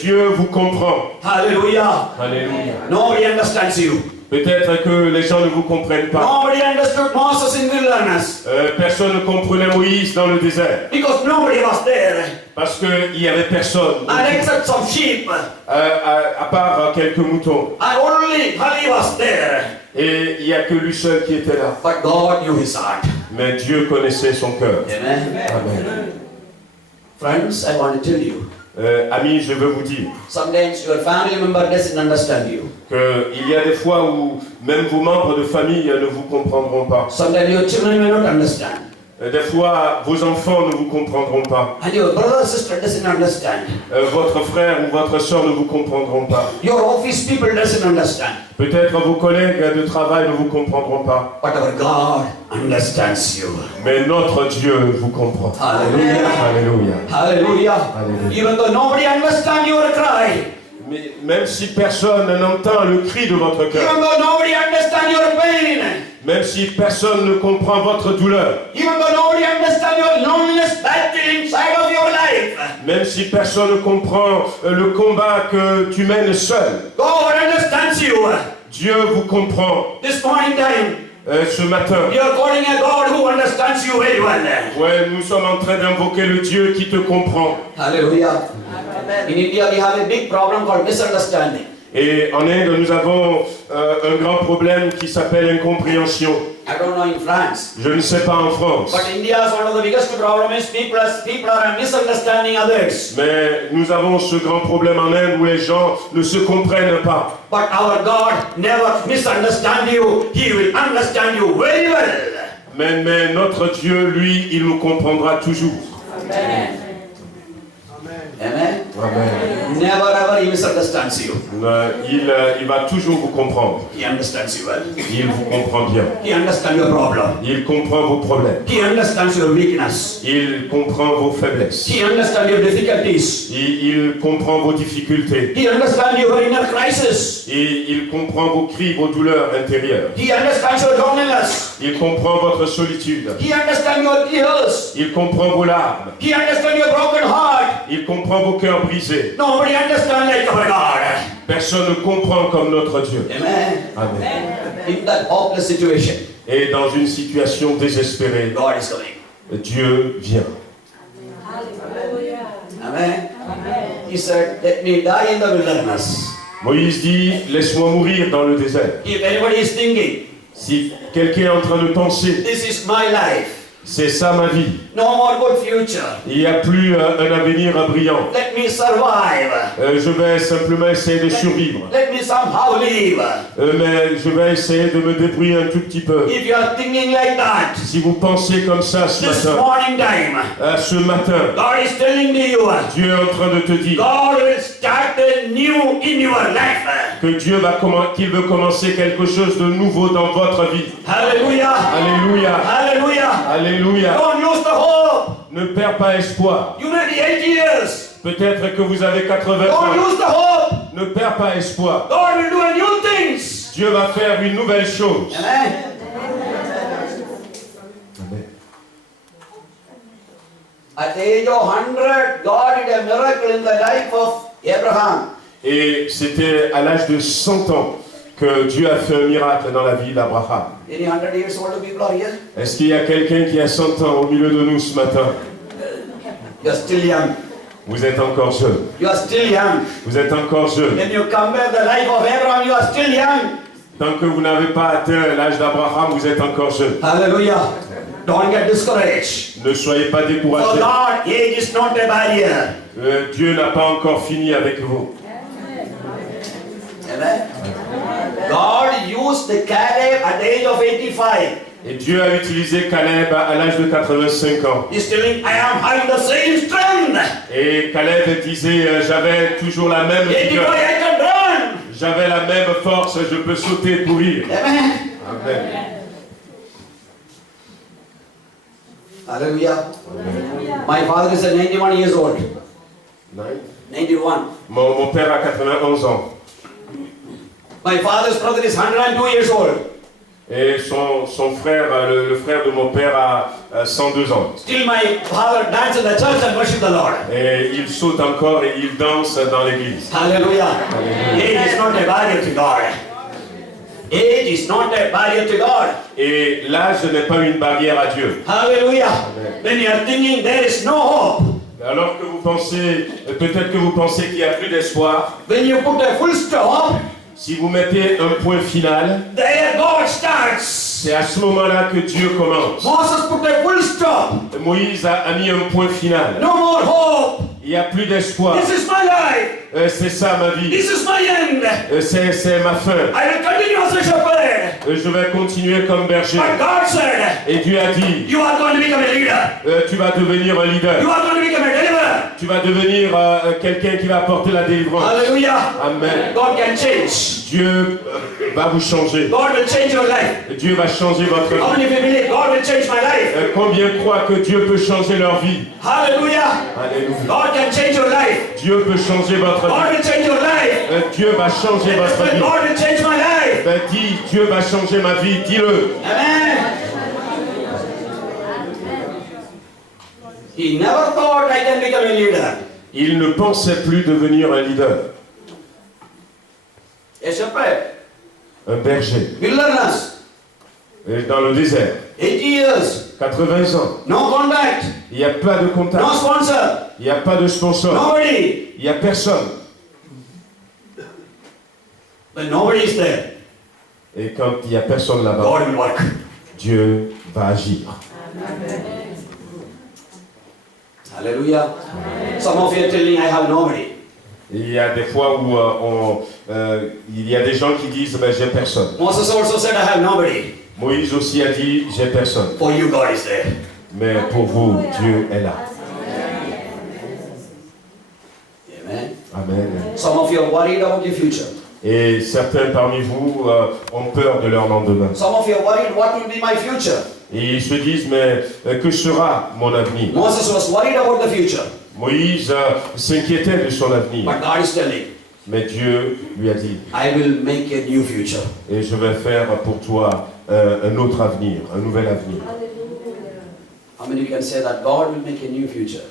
Dieu vous comprend. Hallelujah. Alléluia. Nobody understands you. Peut-être que les gens ne vous comprennent pas. Nobody understood Moses in wilderness. Personne ne comprenait Moïse dans le désert. Because nobody was there. Parce qu'il n'y avait personne. And except some sheep. À part quelques moutons. And only he was there. Et il n'y a que lui seul qui était là. But God knew his heart. Mais Dieu connaissait son cœur. Amen. Amen. Friends, I want to tell you. Amis, je veux vous dire Sometimes your family member doesn't understand you. qu'il y a des fois où même vos membres de famille ne vous comprendront pas. Sometimes your children may not understand. Des fois, vos enfants ne vous comprendront pas. And your brother or sister doesn't understand. Votre frère ou votre soeur ne vous comprendront pas. Your office people doesn't understand. Peut-être vos collègues de travail ne vous comprendront pas. But our God understands you. Mais notre Dieu vous comprend. Hallelujah. Alléluia. Hallelujah. Alléluia. Even though nobody understands your cry. Mais même si personne n'entend le cri de votre cœur, Even though nobody understands your pain. même si personne ne comprend votre douleur, Even though nobody understands your loneliness battle inside of your life. même si personne ne comprend le combat que tu mènes seul, God understands you. Dieu vous comprend. This morning time, Ce matin, you are calling a God who understands you very well. ouais, nous sommes en train d'invoquer le Dieu qui te comprend. Hallelujah. In India, we have a big problem called misunderstanding. Et en Inde, nous avons un grand problème qui s'appelle incompréhension. I don't know in France. Je ne sais pas en France. But India's one of the biggest problems is people are misunderstanding others. Mais nous avons ce grand problème en Inde où les gens ne se comprennent pas. But our God never misunderstands you. He will understand you very well. Mais notre Dieu, lui, il nous comprendra toujours. Amen. Amen. Amen. Never ever he misunderstands you. Il va toujours vous comprendre. He understands you well. Il vous comprend bien. He understands your problem. Il comprend vos problèmes. He understands your weakness. Il comprend vos faiblesses. He understands your difficulties. Il comprend vos difficultés. He understands your inner crisis. Il comprend vos cris, vos douleurs intérieures. He understands your loneliness. Il comprend votre solitude. He understands your tears. Il comprend vos larmes. He understands your broken heart. Il comprend vos cœurs brisés. Nobody understands like our God. Personne ne comprend comme notre Dieu. Amen. Amen. In that hopeless situation, Et dans une situation désespérée, God is coming. Dieu vient. Amen. He said, let me die in the wilderness. Moïse dit, laisse-moi mourir dans le désert. If anybody is thinking, Si quelqu'un est en train de penser, this is my life, c'est ça ma vie, no more good future, il n'y a plus un avenir brillant, let me survive, je vais simplement essayer de survivre. let me somehow live. Mais je vais essayer de me débrouiller un tout petit peu. If you are thinking like that, Si vous pensez comme ça ce this matin, morning time, ce matin, God is telling to you, Dieu est en train de te dire God will start a new in your life. que Dieu qu'il veut commencer quelque chose de nouveau dans votre vie. Hallelujah. Alléluia, Hallelujah. alléluia. Don't lose the hope. Ne perds pas espoir. You may be 80 years. Peut-être que vous avez 80 Don't ans. lose the hope. Ne perds pas espoir. God will do a new things. Dieu va faire une nouvelle chose. Amen. At the age of 100, God did a miracle in the life of Abraham. Et c'était à l'âge de 100 ans que Dieu a fait un miracle dans la vie d'Abraham. Any 100 years old people are here? Est-ce qu'il y a quelqu'un qui a 100 ans au milieu de nous ce matin? You are still young. Vous êtes encore jeune. You are still young. Vous êtes encore jeune. When you compare the life of Abraham, you are still young. Tant que vous n'avez pas atteint l'âge d'Abraham, vous êtes encore jeune. Hallelujah. Don't get discouraged. Ne soyez pas For découragés. God, age is not a barrier. Dieu n'a pas encore fini avec vous. Amen. God used the Caleb at the age of 85. Et Dieu a utilisé Caleb à l'âge de 85 ans. He's telling, I am having the same strength. Et Caleb disait, j'avais toujours la même 85, vigueur. I can run. J'avais la même force, je peux sauter et courir. Amen. Amen. Hallelujah. My father is 91 years old. 91. Mon père a 91 ans. My father's brother is 102 years old. Et son frère, le frère de mon père a 102 ans. Still my father dances in the church and worship the Lord. Et il saute encore et il danse dans l'église. Hallelujah. Age is not a barrier to God. Age is not a barrier to God. Et l'âge n'est pas une barrière à Dieu. Hallelujah. When you are thinking there is no hope, Alors que vous pensez, peut-être que vous pensez qu'il n'y a plus d'espoir, when you put a full stop, si vous mettez un point final, there God starts. c'est à ce moment-là que Dieu commence. Moses put a full stop. Moïse a mis un point final. No more hope. Il n'y a plus d'espoir. This is my life. C'est ça ma vie. This is my end. C'est ma fin. I will continue as a shepherd. Je vais continuer comme berger. But God said, Et Dieu a dit, you are going to become a leader. tu vas devenir un leader. You are going to become a deliverer. Tu vas devenir quelqu'un qui va apporter la délivrance. Hallelujah. Amen. God can change. Dieu va vous changer. God will change your life. Dieu va changer votre How vie. many of you believe God will change my life? Combien croient que Dieu peut changer leur vie? Hallelujah. Alléluia. God can change your life. Dieu peut changer votre God vie. will change your life. Dieu va changer votre vie. God will change my life. Dis, Dieu va changer ma vie. Dis-le. Amen. He never thought I can become a leader. Il ne pensait plus devenir un leader. A shepherd. Un berger. Wilderness. Et dans le désert. 80 years. 80 ans. No contact. Il n'y a pas de contact. No sponsor. Il n'y a pas de sponsor. Nobody. Il n'y a personne. When nobody is there, Et quand il n'y a personne là-bas, God will work. Dieu va agir. Hallelujah. Some of you are telling, I have nobody. Il y a des fois où il y a des gens qui disent, mais j'ai personne. Moses also said, I have nobody. Moïse aussi a dit, j'ai personne. For you, God is there. Mais pour vous, Dieu est là. Amen. Amen. Some of you are worried about your future. Et certains parmi vous ont peur de leur lendemain. Some of you are worried, what will be my future? Et ils se disent, mais que sera mon avenir? Moses was worried about the future. Moïse s'inquiétait de son avenir. But God is telling, Mais Dieu lui a dit, I will make a new future. et je vais faire pour toi un autre avenir, un nouvel avenir. How many of you can say that God will make a new future?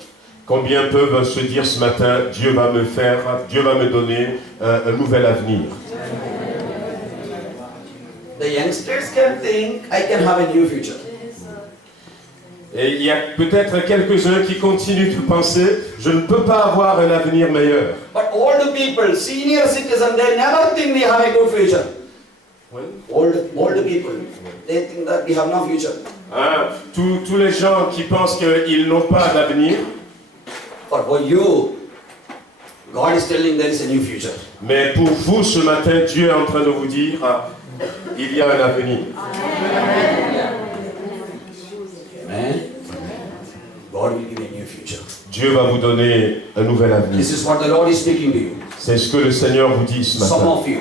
Combien peuvent se dire ce matin, Dieu va me donner un nouvel avenir? The youngsters can think, I can have a new future. Et il y a peut-être quelques-uns qui continuent de penser, je ne peux pas avoir un avenir meilleur. But old people, senior citizens, they never think we have a good future. Old people, they think that we have no future. Hein, tous les gens qui pensent qu'ils n'ont pas d'avenir, But for you, God is telling there is a new future. mais pour vous ce matin, Dieu est en train de vous dire, il y a un avenir. Amen. God will give a new future. Dieu va vous donner un nouvel avenir. This is what the Lord is speaking to you. C'est ce que le Seigneur vous dit ce Some matin. of you,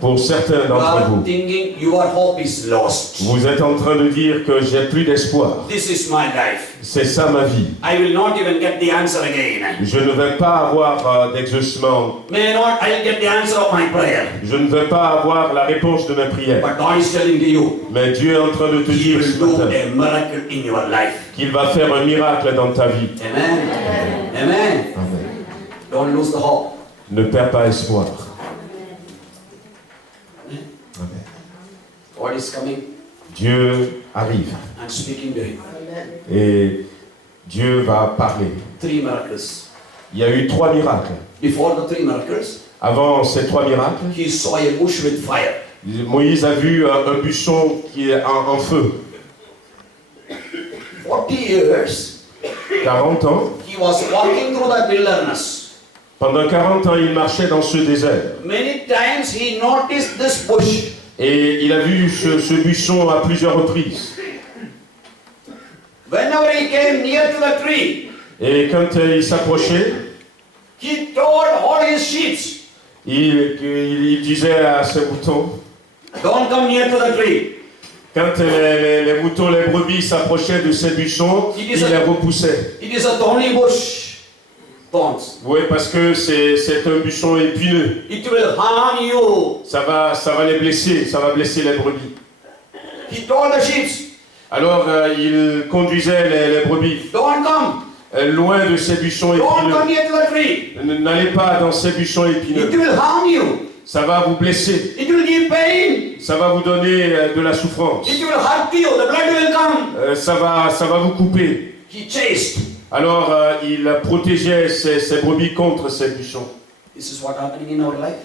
Pour certains you d'entre are vous, thinking your hope is lost. vous êtes en train de dire que j'ai plus d'espoir. This is my life. C'est ça ma vie. I will not even get the answer again. Je ne vais pas avoir d'exaucement. May not I will get the answer of my prayer. Je ne vais pas avoir la réponse de mes prières. But God is telling to you, Mais Dieu est en train de te He dire ce will do matin a miracle in your life. qu'il va faire un miracle dans ta vie. Amen. Amen. Amen. Don't lose the hope. Ne perds pas espoir. Amen. God is coming Dieu arrive and speaking to him. et Dieu va parler. 3 miracles. Il y a eu 3 miracles. Before the 3 miracles, Avant ces 3 miracles, he saw a bush with fire. Moïse a vu un buisson qui est en feu. 40 years, 40 ans. he was walking through the wilderness. Pendant 40 ans, il marchait dans ce désert. Many times he noticed this bush. Et il a vu ce buisson à plusieurs reprises. Whenever he came near to the tree, Et quand il s'approchait, he told all his sheep, il disait à ses moutons, don't come near to the tree. quand les moutons, les brebis s'approchaient de ces buissons, il les repoussait. It is a thorny bush. Thorns. Oui, parce que c'est un buisson épineux. It will harm you. Ça va les blesser, ça va blesser les brebis. He told the sheep, Alors il conduisait les brebis don't come. loin de ces buissons Don't come épineux. near to the tree. N'allez pas dans ces buissons It épineux. will harm you. Ça va vous blesser. It will give pain. Ça va vous donner de la souffrance. It will hurt you. The blood will come. Ça va vous couper. He chased. Alors il protégeait ses brebis contre ces buissons. This is what happening in our life.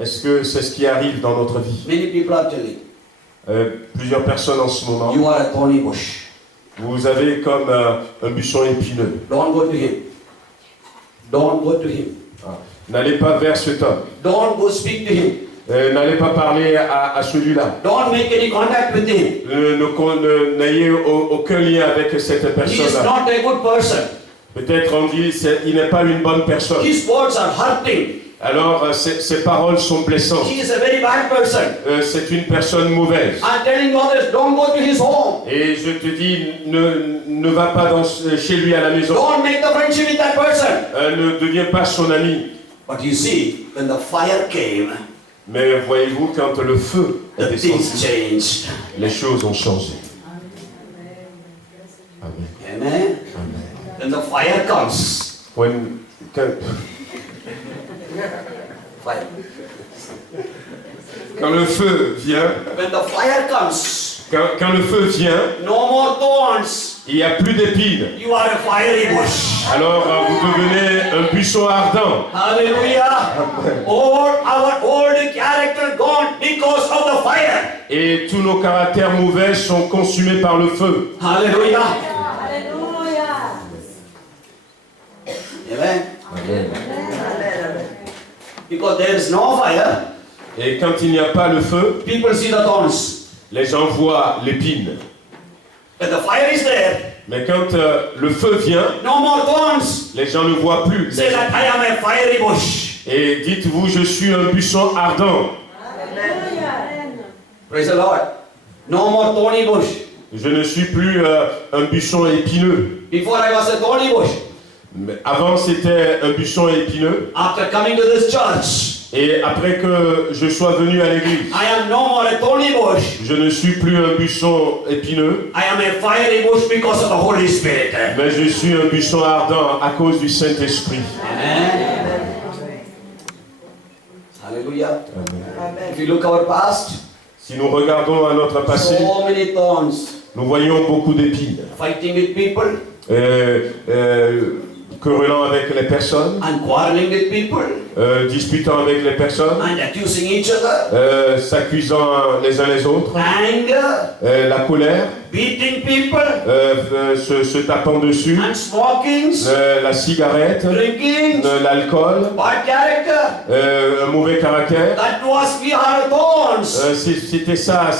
Est-ce que c'est ce qui arrive dans notre vie? Many people are telling, Plusieurs personnes en ce moment. you are a thorny bush. Vous avez comme un buisson épineux. Don't go to him. Don't go to him. N'allez pas vers cet homme. Don't go speak to him. N'allez pas parler à celui-là. Don't make any contact with him. N'ayez aucun lien avec cette He is personne-là. not a good person. Peut-être on dit il n'est pas une bonne personne. His words are hurting. Alors ses paroles sont blessantes. He is a very bad person. C'est une personne mauvaise. I'm telling others, don't go to his home. Et je te dis, ne va pas chez lui à la maison. Don't make the friendship with that person. Ne deviens pas son ami. But you see, when the fire came, Mais voyez-vous, quand le feu est the descendu, things changed. les choses ont changé. Amen. Amen. Amen. When the fire comes, Quand le feu vient, when the fire comes, quand le feu vient, no more thorns. il n'y a plus d'épines. You are a fiery bush. Alors vous devenez un buisson ardent. Hallelujah. All our old character gone because of the fire. Et tous nos caractères mauvais sont consumés par le feu. Hallelujah. Hallelujah. Amen. Amen. Because there is no fire, Et quand il n'y a pas le feu, people see the thorns. les gens voient l'épine. When the fire is there, Mais quand le feu vient, no more thorns. les gens ne voient plus. Say that I am a fiery bush. Et dites-vous, je suis un buisson ardent. Praise the Lord. No more thorny bush. Je ne suis plus un buisson épineux. Before I was a thorny bush. Mais avant, c'était un buisson épineux. After coming to this church, Et après que je sois venu à l'église, I am no more a thorny bush. je ne suis plus un buisson épineux, I am a fiery bush because of the Holy Spirit. mais je suis un buisson ardent à cause du Saint-Esprit. Amen. Hallelujah. Amen. If you look our past, Si nous regardons à notre passé, so many thorns. nous voyons beaucoup d'épines. Fighting with people, querellant avec les personnes, and quarreling with people, disputant avec les personnes, and accusing each other, s'accusant les uns les autres, anger, la colère, beating people, se tapant dessus, and smoking, la cigarette, drinking, l'alcool, bad character. un mauvais caractère. That was we are thorns. C'était ça,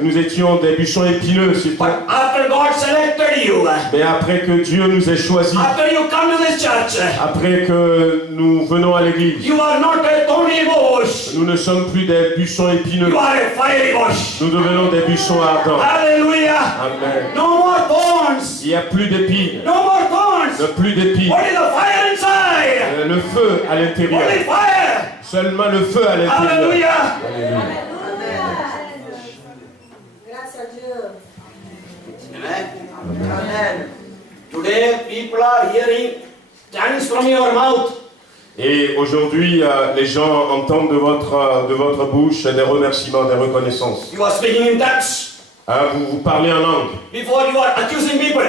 nous étions des buissons épineux. But after God selected you, Mais après que Dieu nous ait choisis, after you come to this church, après que nous venons à l'église, you are not a thorny bush. nous ne sommes plus des buissons épineux. You are a fiery bush. Nous devenons des buissons ardents. Hallelujah. Amen. No more thorns. Il n'y a plus d'épines. No more thorns. Plus d'épines. Only the fire inside. Le feu à l'intérieur. Only fire. Seulement le feu à l'intérieur. Hallelujah. Alléluia. Graças a Deus. Amen. Amen. Today people are hearing thanks from your mouth. Et aujourd'hui, les gens entendent de votre bouche des remerciements, des reconnaissances. You are speaking in tongues. Vous parlez en langue. Before you are accusing people.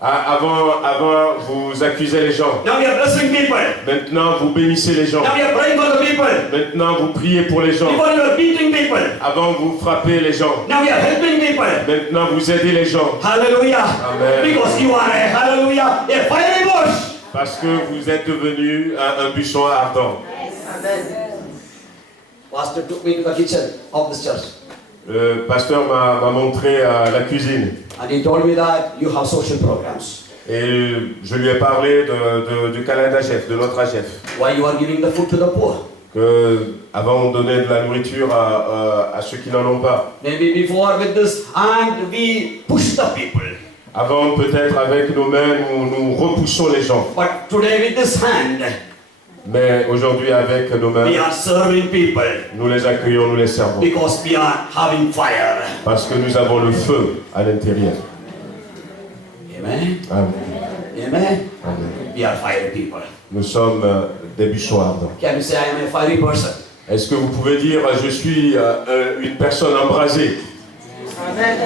Avant, vous accusez les gens. Now you are blessing people. Maintenant, vous bénissez les gens. Now you are praying for the people. Maintenant, vous priez pour les gens. Before you are beating people. Avant, vous frappez les gens. Now you are helping people. Maintenant, vous aidez les gens. Hallelujah. Amen. Because you are a hallelujah, a fiery bush. Parce que vous êtes devenu un buisson ardent. Amen. Pastor took me to the kitchen of this church. Le pasteur m'a montré la cuisine. And he told me that you have social programs. Et je lui ai parlé du câlin d'Agef, de notre Agef. Why you are giving the food to the poor? Que avant on donnait de la nourriture à ceux qui n'en ont pas. Maybe before with this hand we push the people. Avant peut-être avec nos mains nous repoussons les gens. But today with this hand, mais aujourd'hui avec nos mains, we are serving people. Nous les accueillons, nous les servons. Because we are having fire. Parce que nous avons le feu à l'intérieur. Amen. Amen. Amen. Amen. We are fiery people. Nous sommes des buissons ardents. Can you say I am a fiery person? Est-ce que vous pouvez dire je suis une personne embrasée? Amen.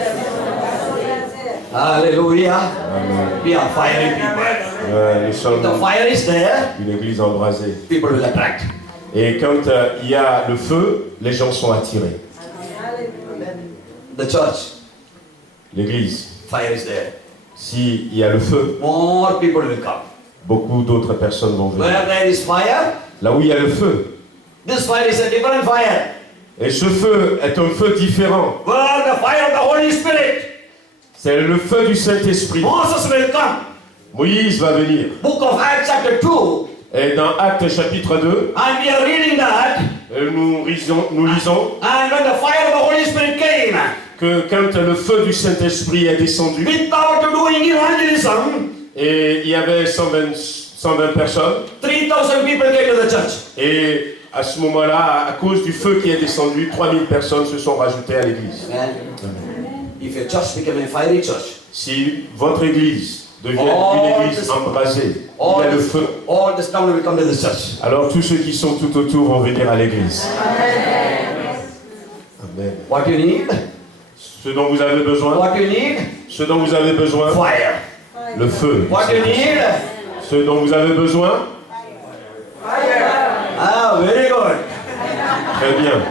Hallelujah. Amen. We are fiery people. Nous sommes If the fire is there, une église embrasée. people will attract. Et quand il y a le feu, les gens sont attirés. The church, L'église, fire is there. s'il y a le feu, More people will come. beaucoup d'autres personnes vont venir. Where there is fire, Là où il y a le feu, this fire is a different fire. et ce feu est un feu différent. Where the fire of the Holy Spirit, C'est le feu du Saint-Esprit. Moses will come. Moïse va venir. Book of Acts chapter 2. Et dans Actes chapitre 2, And we are reading that. nous lisons And when the fire of the Holy Spirit came, que quand le feu du Saint-Esprit est descendu, without doing evangelism, et il y avait 120 personnes, 3,000 people came to the church. et à ce moment-là, à cause du feu qui est descendu, 3000 personnes se sont rajoutées à l'église. If your church became a fiery church, Si votre église devient une église embrasée, il y a le feu, all this town will come to the church. alors tous ceux qui sont tout autour vont venir à l'église. Amen. What you need? Ce dont vous avez besoin, What you need? ce dont vous avez besoin, Fire. le feu. What you need? Ce dont vous avez besoin, Ah, very good. très bien.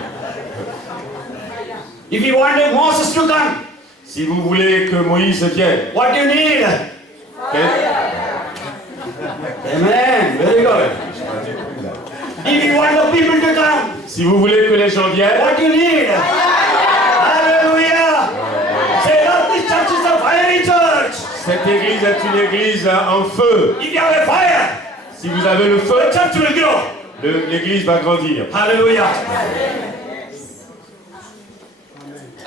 If you wanted Moses to come, Si vous voulez que Moïse vienne, what you need? Amen. Very good. If you want the people to come, si vous voulez que les gens viennent, what you need? Hallelujah. Say that this church is a fiery church. cette église est une église en feu. If you have a fire, Si vous avez le feu, the church will grow. l'église va grandir. Hallelujah.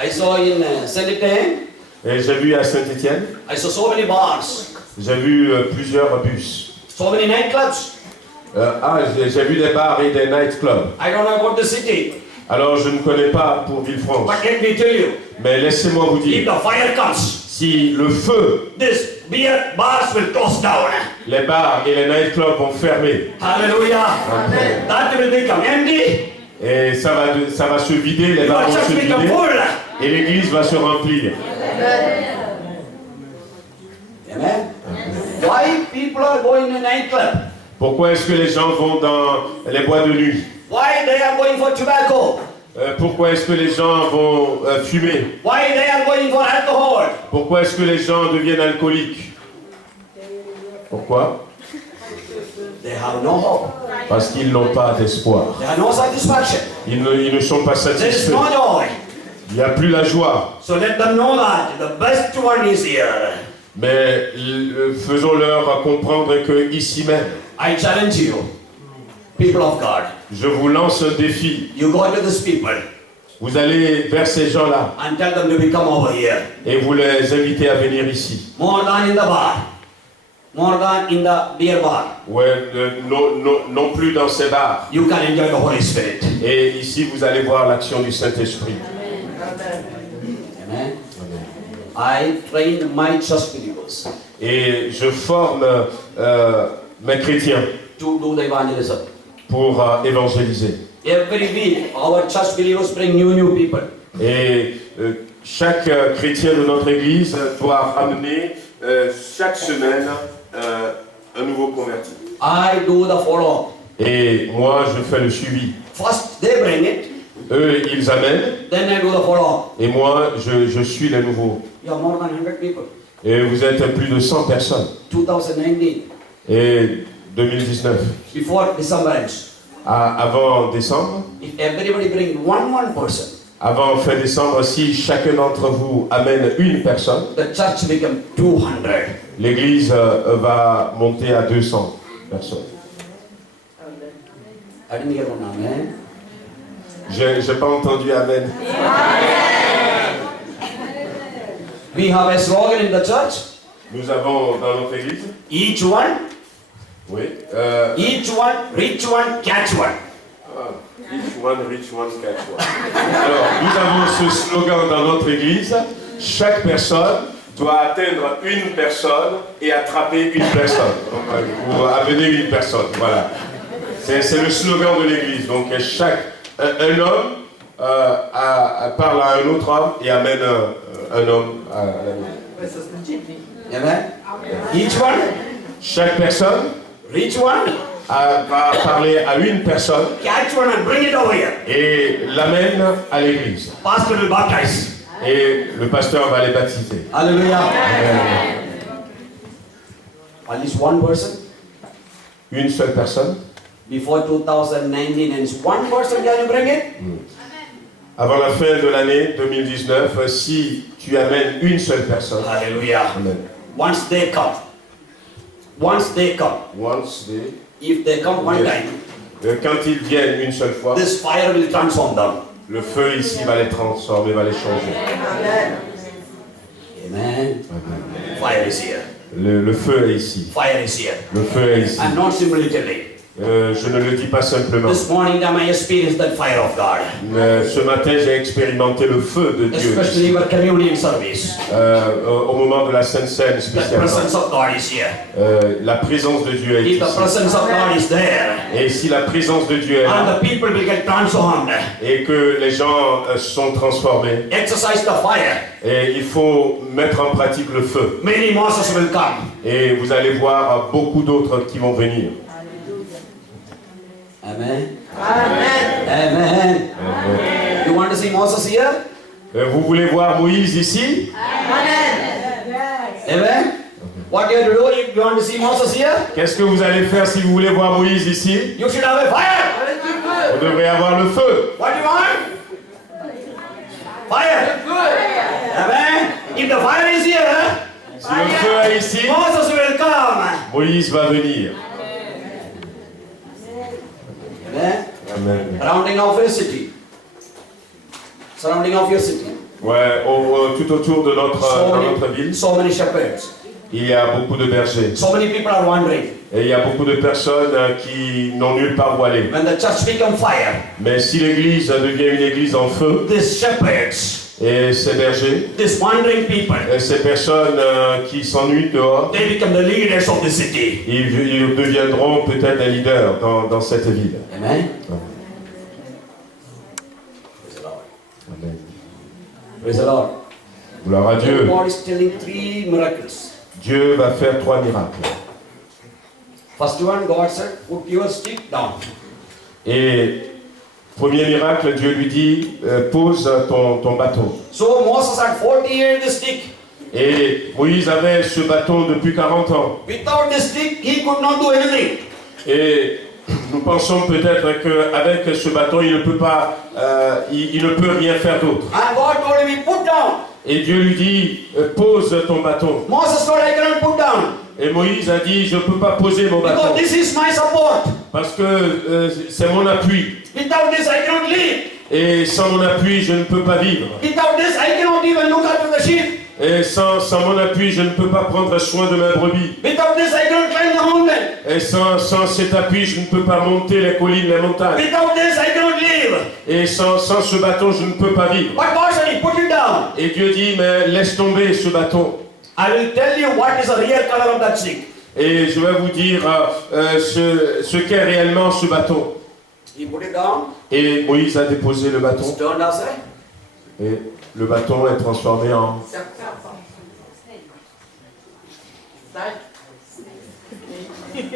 I saw in Saint-Étienne, Et j'ai vu à Saint-Étienne, I saw so many bars, j'ai vu plusieurs bus. so many nightclubs. J'ai vu des bars et des nightclubs. I don't know about the city, Alors je ne connais pas pour Villefranche. but let me tell you, Mais laissez-moi vous if dire, the fire comes, si le feu, this beer bars will close down. les bars et les nightclubs vont fermer. Hallelujah. Amen. That will become empty. Et ça va se vider, les bars Your vont se church become vider. full. Et l'église va se remplir. Amen. Why people people are going to nightclub? Pourquoi est-ce que les gens vont dans les boîtes de nuit? Why they are going for tobacco? Pourquoi est-ce que les gens vont fumer? Why they are going for alcohol? Pourquoi est-ce que les gens deviennent alcooliques? Pourquoi? They have no hope. Parce qu'ils n'ont pas d'espoir. They have no satisfaction. Ils ne sont pas There is satisfaits. no joy. Il n'y a plus la joie. So let them know that the best one is here. Mais faisons-leur comprendre que ici même, I challenge you, people of God. je vous lance un défi. You go to these people Vous allez vers ces gens-là and tell them to become over here. et vous les invitez à venir ici. More than in the bar. More than in the beer bar. Ouais, non plus dans ces bars. You can enjoy the Holy Spirit. Et ici, vous allez voir l'action du Saint-Esprit. Amen. I train my church believers Et je forme mes chrétiens to do the evangelism. pour évangéliser. Every week, our church believers bring new people. Et chaque chrétien de notre Église doit amener chaque semaine un nouveau converti. I do the follow-up. Et moi, je fais le suivi. First, they bring it, Eux, ils amènent, then I do the follow-up. et moi, je suis les nouveaux. You have more than 100 people. Et vous êtes plus de 100 personnes. 2019, Et 2019, before December ends, avant décembre, if everybody bring one person, avant fin décembre, si chacun d'entre vous amène une personne, the church become 200. l'église va monter à 200 personnes. I didn't hear one amen. J'ai pas entendu amen. We have a slogan in the church. Nous avons dans notre église, Each one, oui, each one, reach one, catch one. rich one, catch one. Alors, nous avons ce slogan dans notre église, chaque personne doit atteindre une personne et attraper une personne. Donc, ou amener une personne, voilà. C'est le slogan de l'église. Donc un homme parle à un autre homme et amène un homme à l'autre. Amen. Each one, Chaque personne reach one, va parler à une personne catch one and bring it over here. et l'amène à l'église. Pastor will baptize. Et le pasteur va les baptiser. Hallelujah. At least one person. Une seule personne. Before 2019 ends, one person can you bring it? Avant la fin de l'année 2019, si tu amènes une seule personne, Hallelujah. amen. Once they come, Once they, if they come one Yes. time, quand ils viennent une seule fois, this fire will transform them. le feu ici va les transformer, va les changer. Amen. Amen. Fire is here. Le feu est ici. Fire is here. Le feu est ici. I'm not simply. Je ne le dis pas simplement. This morning time I experienced that fire of God. Ce matin, j'ai expérimenté le feu de Dieu Especially your communion service. au moment de la Sainte Seine The spécialement. presence of God is here. La présence de Dieu est If the ici. presence of God is there, Et si la présence de Dieu est and là the people will get transformed, et que les gens sont transformés, exercise the fire. et il faut mettre en pratique le feu. Many Moses will come. Et vous allez voir beaucoup d'autres qui vont venir. Amen. Amen. Amen. Amen. You want to see Moses here? Vous voulez voir Moïse ici? Amen. What you have to do if you want to see Moses here? Qu'est-ce que vous allez faire si vous voulez voir Moïse ici? You should have a fire. Vous devrez avoir le feu. What do you want? Fire. Amen. If the fire is here, Si le feu est ici, Moses will come. Moïse va venir. Amen. Amen. Surrounding of your city. Surrounding of your city. Ouais, tout autour de notre ville, So many shepherds. il y a beaucoup de bergers. So many people are wandering. Et il y a beaucoup de personnes qui n'ont nulle part où aller. When the church become fire, Mais si l'église devient une église en feu, these shepherds, et ces bergers, these wandering people, et ces personnes qui s'ennuient dehors, they become the leaders of the city. ils deviendront peut-être des leaders dans cette ville. Amen. Amen. Praise the Lord. Gloire à Dieu. God is telling 3 miracles. Dieu va faire 3 miracles. First one, God said, put your stick down. Et premier miracle, Dieu lui dit, pose ton bâton. So Moses had 40 years the stick. Et Moïse avait ce bâton depuis 40 ans. Without the stick, he could not do anything. Et nous pensons peut-être qu'avec ce bâton, il ne peut pas, il ne peut rien faire d'autre. And God told him, put down. Et Dieu lui dit, pose ton bâton. Moses told, I cannot put down. Et Moïse a dit, je ne peux pas poser mon bâton. Because this is my support. Parce que c'est mon appui. Without this, I cannot live. Et sans mon appui, je ne peux pas vivre. Without this, I cannot even look after the sheep. Et sans mon appui, je ne peux pas prendre soin de mes brebis. Without this, I cannot climb the mountain. Et sans cet appui, je ne peux pas monter les collines, les montagnes. Without this, I cannot live. Et sans ce bâton, je ne peux pas vivre. But God said, put it down. Et Dieu dit, mais laisse tomber ce bâton. I will tell you what is the real color of that stick. Et je vais vous dire ce qu'est réellement ce bâton. He put it down. Et Moïse a déposé le bâton. It's turned aside. Et le bâton est transformé en...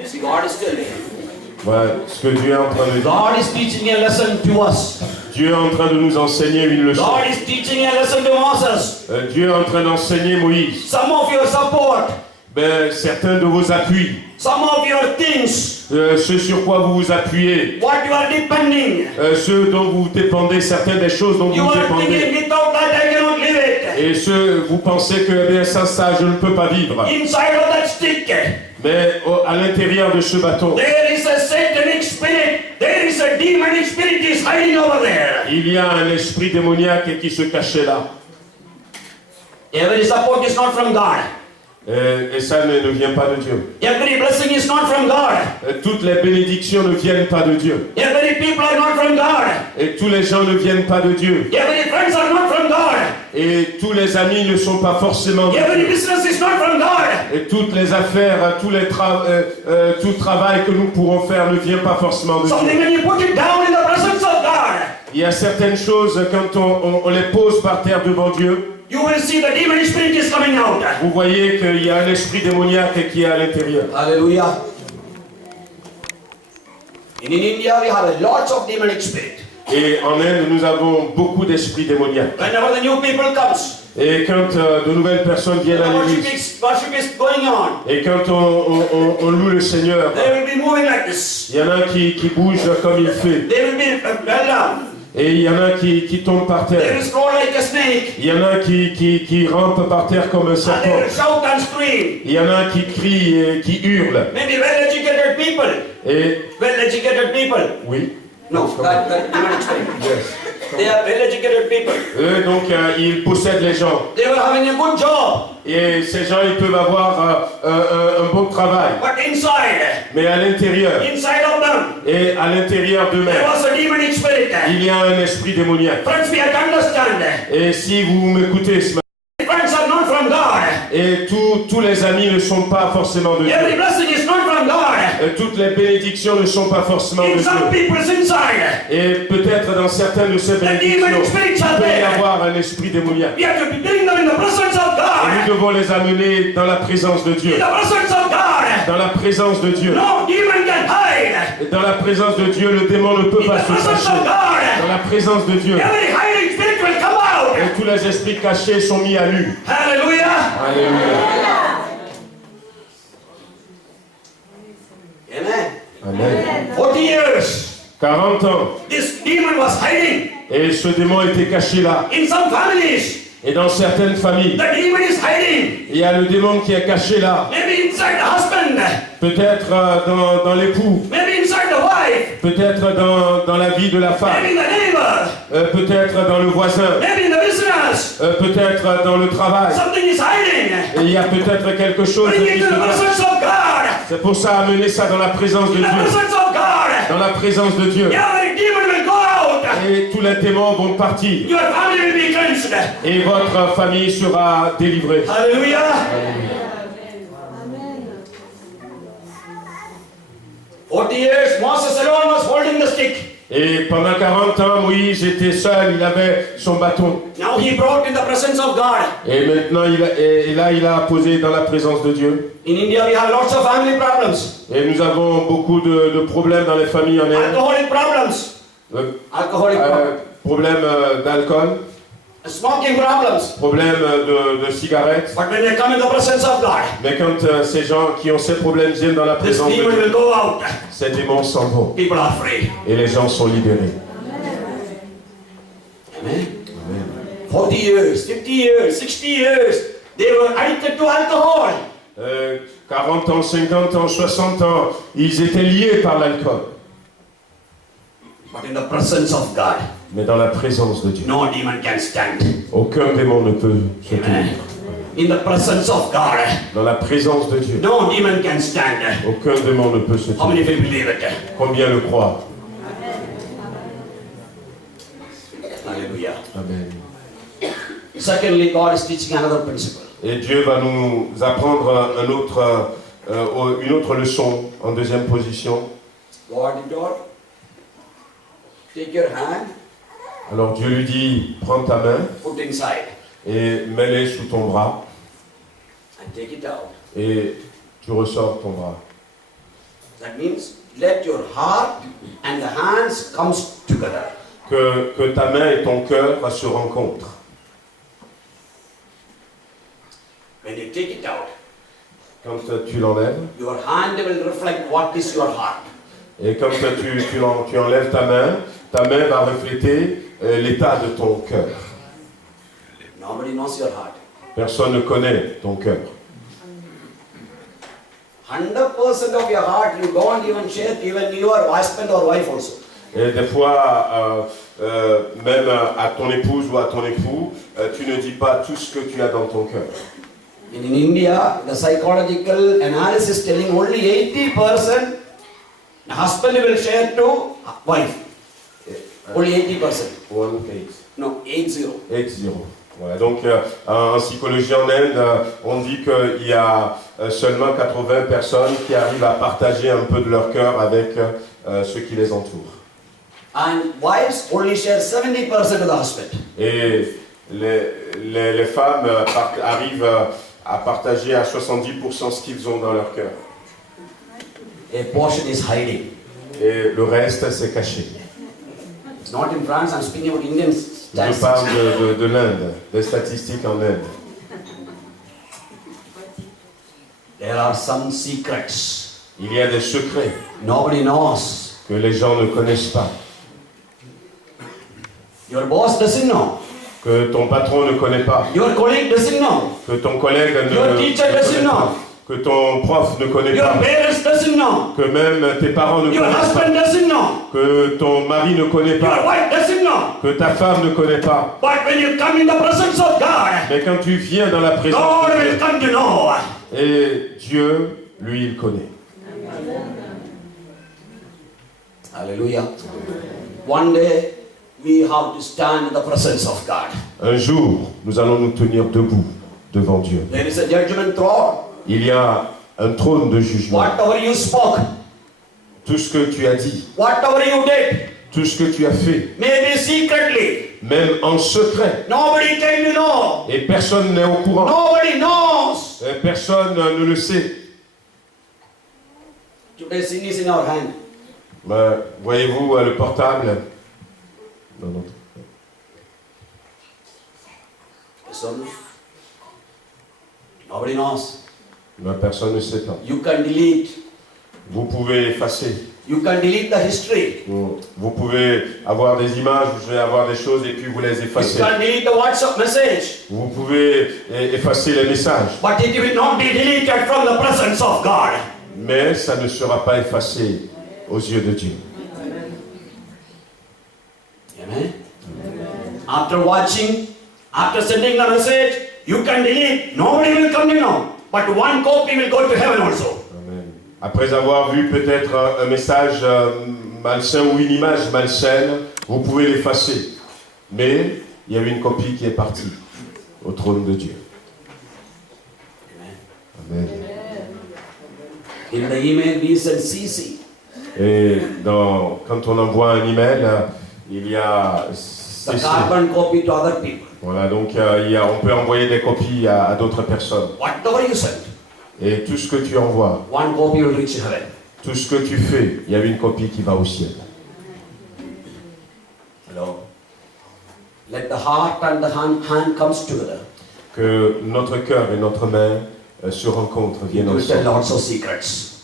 See, God is still there. Voilà ce que Dieu est en train de dire. God is teaching a lesson to us. Dieu est en train de nous enseigner une leçon. God is teaching a lesson to Moses. Dieu est en train d'enseigner Moïse. Some of your support, Certains de vos appuis, some of your things, ce sur quoi vous vous appuyez, what you are depending. ceux dont vous dépendez, certaines des choses dont You vous are thinking, dépendez. without that I cannot live it. Et vous pensez que eh bien, ça, je ne peux pas vivre. Inside of that stick, Mais à l'intérieur de ce bâton, there is a satanic spirit. There is a demonic spirit is hiding over there. il y a un esprit démoniaque qui se cachait là. Every support is not from God. Et ça ne vient pas de Dieu. Every blessing is not from God. Toutes les bénédictions ne viennent pas de Dieu. Every people are not from God. Et tous les gens ne viennent pas de Dieu. Every friends are not from God. Et tous les amis ne sont pas forcément de Every Dieu. business is not from God. Et toutes les affaires, tout travail que nous pourrons faire ne vient pas forcément de Something Dieu. when you put it down in the presence of God, Il y a certaines choses, quand on les pose par terre devant Dieu, you will see the demonic spirit is coming out. vous voyez qu'il y a un esprit démoniaque qui est à l'intérieur. Hallelujah. In India, we have lots of demonic spirit. Et en Inde, nous avons beaucoup d'esprits démoniaques. Whenever the new people comes, Et quand de nouvelles personnes viennent à l'église, worship is going on. et quand on loue le Seigneur, They will be moving like this. il y en a qui bougent comme il fait. They will be well down. Et il y en a qui tombent par They terre. will scroll like a snake. Il y en a qui rampent par terre comme un And they serpent. will shout and scream. Il y en a qui crient et qui hurlent. Maybe well-educated people. Et Well-educated people. oui. No, that demonic spirit. Yes. They are well-educated people. Eux, donc, ils possèdent les gens. They were having a good job. Et ces gens, ils peuvent avoir un bon travail. But inside, Mais à l'intérieur, inside of them, et à l'intérieur there d'eux-mêmes, was a demonic spirit. il y a un esprit démoniaque. Friends, we have to understand. Et si vous m'écoutez ce matin, Friends are not from God. et tous les amis ne sont pas forcément de Dieu. Every blessing is not from God. Et toutes les bénédictions ne sont pas forcément de In some Dieu. people's inside, Et peut-être dans certaines de ces bénédictions, il peut y avoir un esprit démoniaque. we have to bring them in the presence of Et nous God. devons les amener dans la présence de Dieu. In the presence of God, Dans la présence de Dieu. no demon can hide. Et dans la présence de Dieu, le démon ne peut In pas the se presence cacher. of God, Dans la présence de Dieu. every hiding spirit will come out. Et tous les esprits cachés sont mis à nu. Hallelujah. Alléluia. Amen. Amen. 40 years, 40 ans. this demon was hiding. Et ce démon était caché là. In some families, Et dans certaines familles, the demon is hiding. il y a le démon qui est caché là. Maybe inside the husband, Peut-être dans l'époux. maybe inside the wife, Peut-être dans la vie de la femme. maybe in the neighbor, Peut-être dans le voisin. maybe in the business. Peut-être dans le travail. Something is hiding. Et il y a peut-être quelque chose Bring qui it se to the cache. presence of God. C'est pour ça amener ça dans la présence de In the Dieu. presence of God, Dans la présence de Dieu. every demon will go out. Et tous les démons vont partir. Your family will be cleansed. Et votre famille sera délivrée. Hallelujah. Amen. 40 years, Moses alone was holding the stick. Et pendant 40 ans, Moïse était seul, il avait son bâton. Now he brought in the presence of God. Et maintenant, il a posé dans la présence de Dieu. In India, we have lots of family problems. Et nous avons beaucoup de problèmes dans les familles en Inde. Alcoholic problems. Alcoholic problems. Problèmes d'alcool, Smoking problems. problèmes de cigarettes. But when they come in the presence of God, Mais quand ces gens qui ont ces problèmes viennent dans la this présence de demon Dieu, will go out. ces démons s'en vont. People are free. Et les gens sont libérés. Amen. 40 years, 50 years, 60 years, they were addicted to alcohol. 40 ans, 50 ans, 60 ans, ils étaient liés par l'alcool. But in the presence of God, Mais dans la présence de Dieu, no demon can stand. aucun démon ne peut se Amen. tenir. In the presence of God, Dans la présence de Dieu, no demon can stand. aucun démon ne peut se How many tenir. of you believe it? Combien le croient? Hallelujah. Amen. Secondly, God is teaching another principle. Et Dieu va nous apprendre une autre leçon en deuxième position. God did not take your hand, Alors Dieu lui dit, prends ta main put inside, et mets-les sous ton bras and take it out. et tu ressors ton bras. That means let your heart and the hands comes together. Que ta main et ton cœur se rencontrent. When you take it out, Quand tu l'enlèves, your hand will reflect what is your heart. et quand tu enlèves ta main va refléter l'état de ton cœur. Nobody knows your heart. Personne ne connaît ton cœur. 100% of your heart you don't even share even your husband or wife also. Et des fois, même à ton épouse ou à ton époux, tu ne dis pas tout ce que tu as dans ton cœur. In India, the psychological analysis telling only 80% the husband will share to wife. Only 80%. 1-8. No, 80. 8-0. Voilà, donc en psychologie en Inde, on dit qu'il y a seulement 80 personnes qui arrivent à partager un peu de leur cœur avec ceux qui les entourent. And wives only share 70% of the husband. Et les femmes arrivent à partager à 70% ce qu'ils ont dans leur cœur. A portion is hiding. Et le reste, c'est caché. It's not in France, I'm speaking about Indian Je statistics. parle de l'Inde, des statistiques en Inde. There are some secrets Il y a des secrets nobody knows. que les gens ne connaissent pas, Your boss doesn't know. que ton patron ne connaît pas, Your colleague doesn't know. que ton collègue ne Your teacher doesn't connaît pas, know. que ton prof ne connaît Your pas, parents doesn't know. que même tes parents ne Your connaissent husband pas, doesn't know. que ton mari ne connaît Your pas, wife doesn't know. que ta femme ne connaît pas. But when you come in the presence of God, Mais quand tu viens dans la présence God de will Dieu, come to know. et Dieu, lui, il connaît. Hallelujah. One day we have to stand in the presence of God. Un jour, nous allons nous tenir debout devant Dieu. There is a judgment throne. Il y a un trône de jugement. Whatever you spoke, Tout ce que tu as dit, whatever you did, tout ce que tu as fait, maybe secretly, même en secret, nobody can to know. et personne n'est au courant, Nobody knows. et personne ne le sait. Today sin is in our hand. Voyez-vous le portable? Non. So, nobody knows. Personne ne sait pas. You can delete. Vous pouvez effacer. You can delete the history. Vous pouvez avoir des images, vous pouvez avoir des choses et puis vous les You effacer. can delete the WhatsApp message. Vous pouvez effacer les messages. But it will not be deleted from the presence of God. Mais ça ne sera pas effacé aux yeux de Dieu. Amen. After watching, after sending the message, you can delete. Nobody will come to know. But one copy will go to heaven also. Amen. Après avoir vu peut-être un message malsain ou une image malsaine, vous pouvez l'effacer. Mais il y a une copie qui est partie au trône de Dieu. Amen. Amen. In the email we send CC. Et quand on envoie un email, il y a... the carbon copy to other people. Voilà, donc on peut envoyer des copies à d'autres personnes. Whatever you send, Et tout ce que tu envoies, one copy will reach heaven. tout ce que tu fais, il y a une copie qui va au ciel. Hello. Let the heart and the hand comes together. Que notre cœur et notre main se rencontrent, You viennent will tell ensemble. lots of secrets.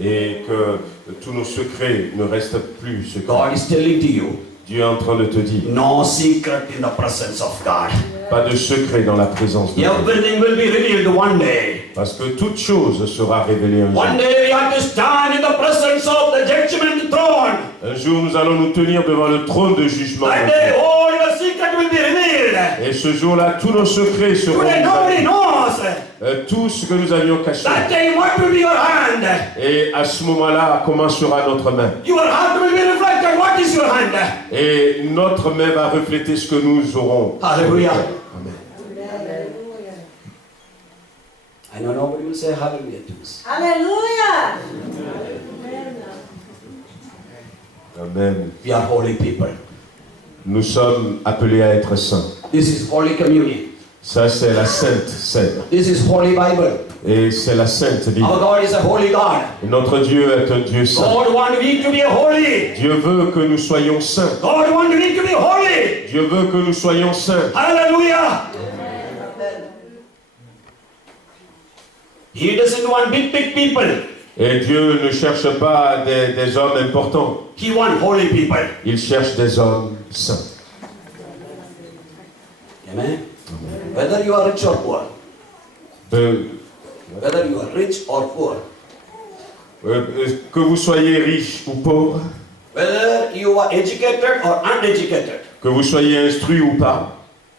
Et que tous nos secrets ne restent plus secrets. God is telling to you, Dieu est en train de te dire, no secret in the presence of God. pas de secret dans la présence de Dieu. Everything will be revealed one day. Parce que toute chose sera révélée un jour. One day we have to stand in the presence of the judgment throne. Un jour, nous allons nous tenir devant le trône de jugement. That day, all your secret will be revealed. Et ce jour-là, tous nos secrets seront Today nobody révélés. knows. Tout ce que nous avions caché. That day, what will be your hand? Et à ce moment-là, comment sera notre main? Your heart will be reflected. What is your hand? Et notre main va refléter ce que nous aurons. Hallelujah. Amen. I know nobody will say hallelujah to us. Aleluia! Amen. We are holy people. Nous sommes appelés à être saints. This is Holy Communion. Ça, c'est la Sainte Seine. This is Holy Bible. Et c'est la Sainte Bible. Our God is a holy God. Et notre Dieu est un Dieu saint. God wants me to be holy. Dieu veut que nous soyons saints. God wants me to be holy. Dieu veut que nous soyons saints. Hallelujah. He doesn't want big people. Et Dieu ne cherche pas des hommes importants. He wants holy people. Il cherche des hommes saints. Amen. Whether you are rich or poor. Whether you are rich or poor. Que vous soyez riche ou pauvre, Whether you are educated or uneducated. que vous soyez instruit ou pas,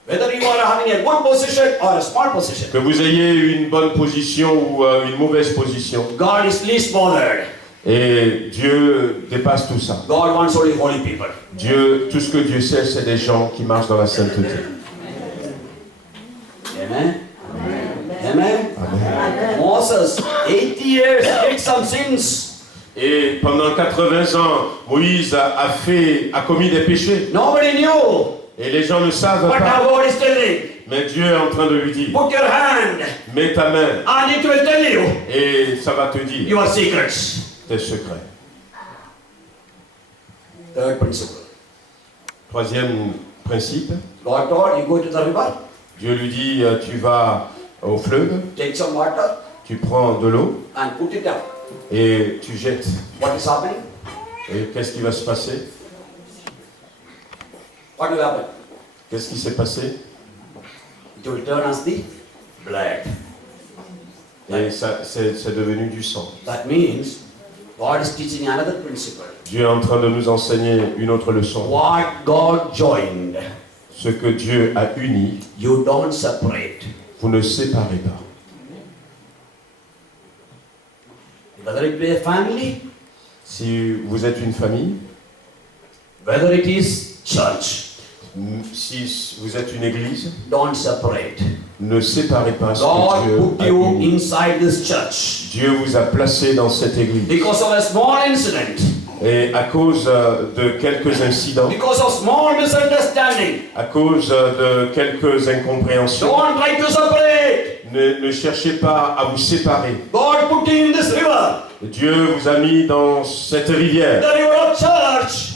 Whether you are having a good position or a small position. que vous ayez une bonne position ou une mauvaise position. God is least bothered. Et Dieu dépasse tout ça. God wants only holy people. Dieu, tout ce que Dieu sait, c'est des gens qui marchent dans la sainteté. Amen. Amen. Amen. Moses, 80 years, did some sins. Et pendant 80 ans, Moïse a commis des péchés. Nobody knew. Et les gens ne savent But pas. now God is telling, Mais Dieu est en train de lui dire, put your hand mets ta main and it will tell you et ça va te dire your secrets. tes secrets. Third principle. Troisième principe, God told you go to the river, Dieu lui dit, tu vas au fleuve, take some water tu prends de l'eau and put it up. et tu jettes. What is happening? Et qu'est-ce qui va se passer? What will happen? Qu'est-ce qui s'est passé? It will turn as the blood. Et ça, c'est devenu du sang. That means God is teaching another principle. Dieu est en train de nous enseigner une autre leçon. What God joined, Ce que Dieu a uni, you don't separate. vous ne séparez pas. Whether it be a family, Si vous êtes une famille, whether it is church, si vous êtes une église, don't separate. ne séparez pas ce que God Dieu put a you uni. inside this church Dieu vous a placé dans cette église. because of a small incident, Et à cause de quelques incidents, because of small misunderstanding. à cause de quelques incompréhensions, Don't try to separate. ne cherchez pas à vous séparer. God put you in this river, Dieu vous a mis dans cette rivière. the river of church.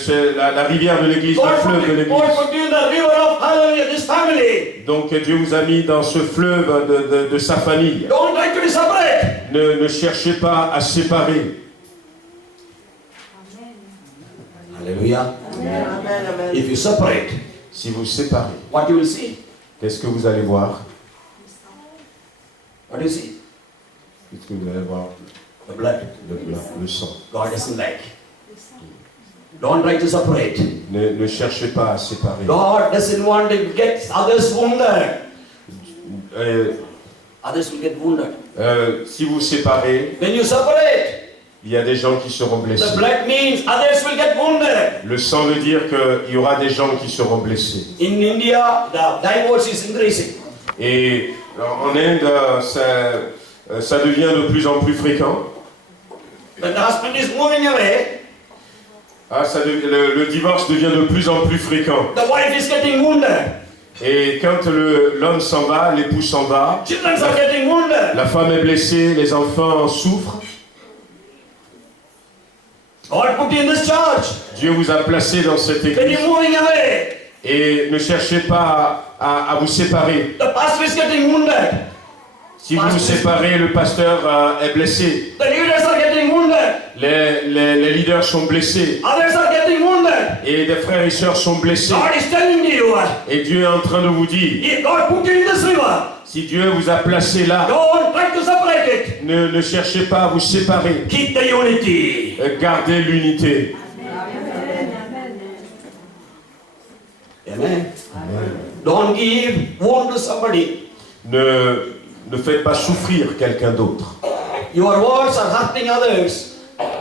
C'est la rivière de l'église, le God fleuve de put l'église. you in the river of hallelujah, this family. Donc Dieu vous a mis dans ce fleuve de sa famille. Don't try to be separate. Ne cherchez pas à séparer. Hallelujah. If you separate, Si vous séparez, what you will see? qu'est-ce que vous allez voir? What do you see? Qu'est-ce que vous allez voir? The blood. Le sang. God doesn't like. Don't try to separate. Ne cherchez pas à séparer. God doesn't want to get others wounded. Euh, Others will get wounded. si vous séparez, When you separate, il y a des gens qui seront blessés. the blood means others will get wounded. Le sang veut dire qu'il y aura des gens qui seront blessés. In India, the divorce is increasing. Et en Inde, ça devient de plus en plus fréquent. When the husband is moving away, le divorce devient de plus en plus fréquent. the wife is getting wounded. Et quand l'homme s'en va, l'époux s'en va, Children are getting wounded. la femme est blessée, les enfants souffrent. God put you in this church. Dieu vous a placé dans cette When église. you're moving away, Et ne cherchez pas à vous séparer. the pastor is getting wounded. Si vous vous séparez, le pasteur est blessé. The leaders are getting wounded. Les leaders sont blessés. Others are getting wounded. Et des frères et sœurs sont blessés. God is telling you, Et Dieu est en train de vous dire, God put you in this river. si Dieu vous a placé là, Don't try to separate it. ne cherchez pas à vous séparer. Keep the unity. Gardez l'unité. Amen. Don't give wound to somebody. Ne faites pas souffrir quelqu'un d'autre. Your words are hurting others.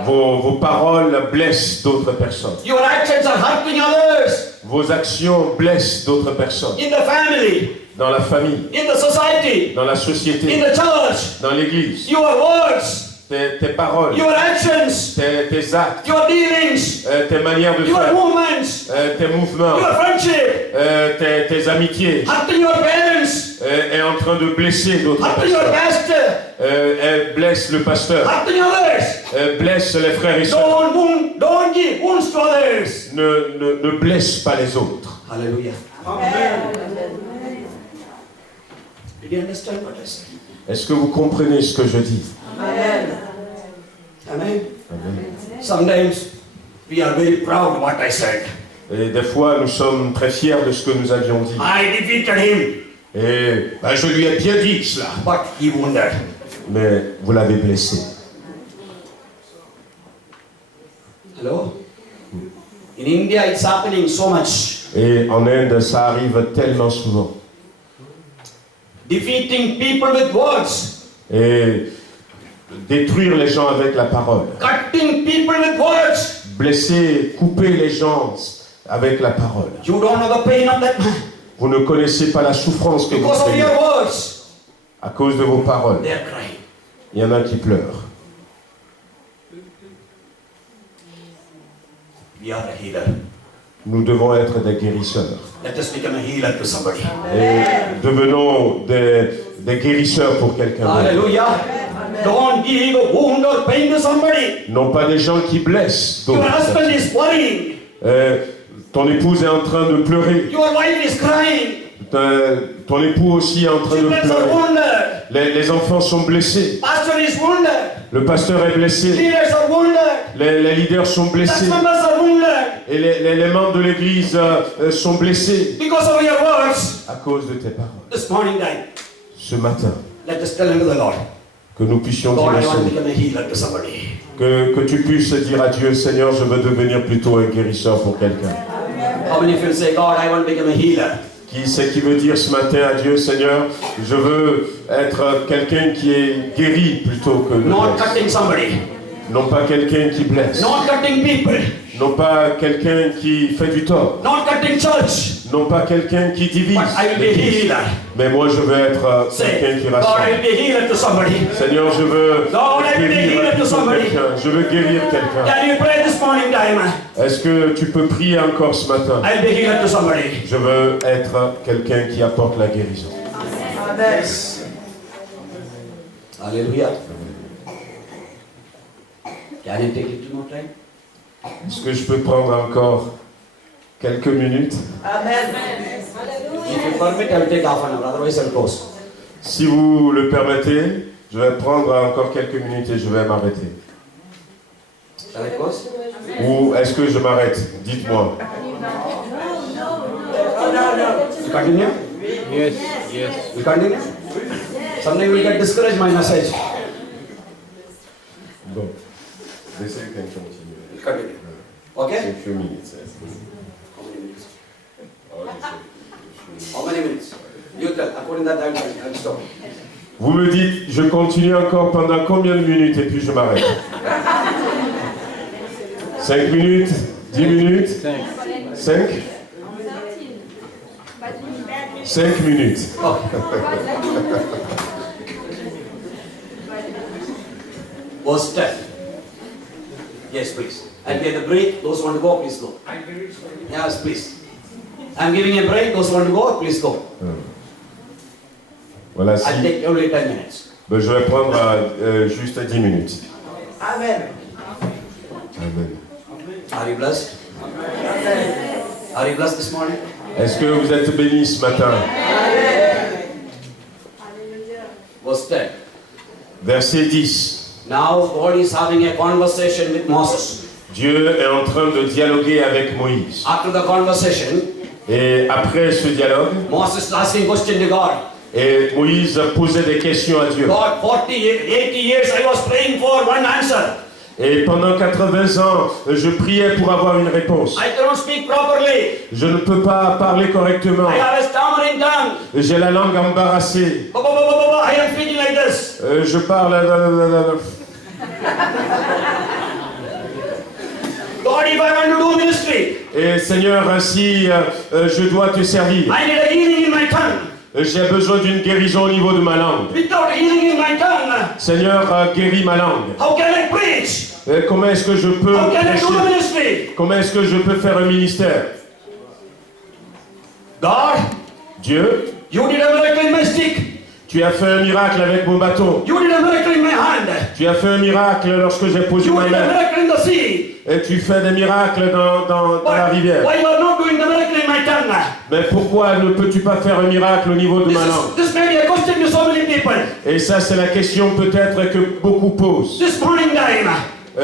Vos paroles blessent d'autres personnes. Your actions are hurting others. Vos actions blessent d'autres personnes. In the family, Dans la famille, in the society, dans la in société, the church. dans l'église. Your words, Tes paroles, your actions, tes actes, your dealings, tes manières de your faire, movements, tes mouvements, your friendship, tes amitiés, hurting your parents, est en train de blesser d'autres hurting your personnes. pastor, Elle blesse le pasteur, hurting others. elle blesse les frères et sœurs. Don't give wounds to others. Ne blesse pas les autres. Hallelujah. Amen. Did you understand what I said? Est-ce que vous comprenez ce que je dis? Amen. Amen. Amen. Sometimes we are very proud of what I said. Et des fois, nous sommes très fiers de ce que nous avions dit. I defeated him, Et je lui ai bien dit cela. but he wounded. Mais vous l'avez blessé. Hello? In India, it's happening so much. Et en Inde, ça arrive tellement souvent. Defeating people with words. Et détruire les gens avec la parole. Cutting people with words. Blesser, couper les gens avec la parole. You don't know the pain of that man. Vous ne connaissez pas la souffrance que vous Because of craignez. your words, À cause de vos paroles, they are crying. il y en a qui pleurent. We are a healer. Nous devons être des guérisseurs. Let us become a healer to somebody. Et devenons des guérisseurs pour quelqu'un d'autre. Hallelujah. Don't give a wound or pain to somebody. Non pas des gens qui blessent Your d'autres. husband is worrying. Ton épouse est en train de pleurer. Your wife is crying. Ton époux aussi est en train de Children are pleurer. wounded. Les enfants sont blessés. Pastor is wounded. Le pasteur est blessé. Leaders are wounded. Les leaders sont Church blessés. members are wounded. Et les membres de l'église sont blessés Because of your words. à cause de tes paroles. This morning time, Ce matin, let us tell unto the Lord, que nous puissions dire God, au I want to Seigneur, become a healer to somebody. que tu puisses dire à Dieu, Seigneur, je veux devenir plutôt un guérisseur pour quelqu'un. How many of you say, God, I want to become a healer? Qui c'est qui veut dire ce matin à Dieu, Seigneur, je veux être quelqu'un qui est guéri plutôt que Not blesse. cutting somebody. Non pas quelqu'un qui blesse. Not cutting people. Non pas quelqu'un qui fait du tort. Not cutting church. Non pas quelqu'un qui divise. But I will be a healer. Mais moi je veux être Say, quelqu'un qui God, I rassemble. will be a healer to somebody. Seigneur, je veux Lord, I will be a guérir healer to plutôt somebody. quelqu'un. Je veux guérir quelqu'un. Can you pray this morning time? Est-ce que tu peux prier encore ce matin? I will be a healer to somebody. Je veux être quelqu'un qui apporte la guérison. Amen. Hallelujah. Can you take a little more time? Est-ce que je peux prendre encore quelques minutes? Amen. If you permit, I will take half an hour. Otherwise, I will close. Si vous le permettez, je vais prendre encore quelques minutes et je vais m'arrêter. Shall I close? Ou est-ce que je m'arrête? Dites-moi. You continue? Yes, yes. You continue? Someday you will get discouraged my message. Bon. Laissez quelqu'un continuer. You continue. Okay? Quelques minutes. How many minutes? You tell. According to that, I will stop. Vous me dites, je continue encore pendant combien de minutes et puis je m'arrête? 5 minutes? 10 minutes? 5? 5 minutes. Verse 10. Yes, please. I'll get a break. Those who want to go, please go. Yes, please. I'm giving a break. Those who want to go, please go. Voilà, si. I'll take only 10 minutes. Ben, je vais prendre juste 10 minutes. Amen. Amen. Are you blessed? Are you blessed this morning? Est-ce que vous êtes bénis ce matin? Verse 10. Verset 10. Now God is having a conversation with Moses. Dieu est en train de dialoguer avec Moïse. After the conversation, Et après ce dialogue, Moses is asking question to God. et Moïse posait des questions à Dieu. God, 40, 80 years I was praying for one answer. Et pendant 80 ans, je priais pour avoir une réponse. I cannot speak properly. Je ne peux pas parler correctement. I have a stammering tongue. J'ai la langue embarrassée. I am speaking like this. Je parle... God, if I want to do ministry, Et Seigneur, ainsi, je dois te servir. I need a healing in my tongue. J'ai besoin d'une guérison au niveau de ma langue. Without healing in my tongue, Seigneur, guéris ma langue. how can I preach? Comment est-ce que je peux How can I do the prêcher? ministry? Comment est-ce que je peux faire un ministère? God, Dieu, you did a miracle in my stick. tu as fait un miracle avec mon bâton. You did a miracle in my hand. Tu as fait un miracle lorsque j'ai posé You ma did a main. miracle in the sea. Et tu fais des miracles dans la rivière. Why you are not doing the miracle in my tongue? Mais pourquoi ne peux-tu pas faire un miracle au niveau de ma langue? This may be a question to so many people. Et ça, c'est la question peut-être que beaucoup posent. This morning time,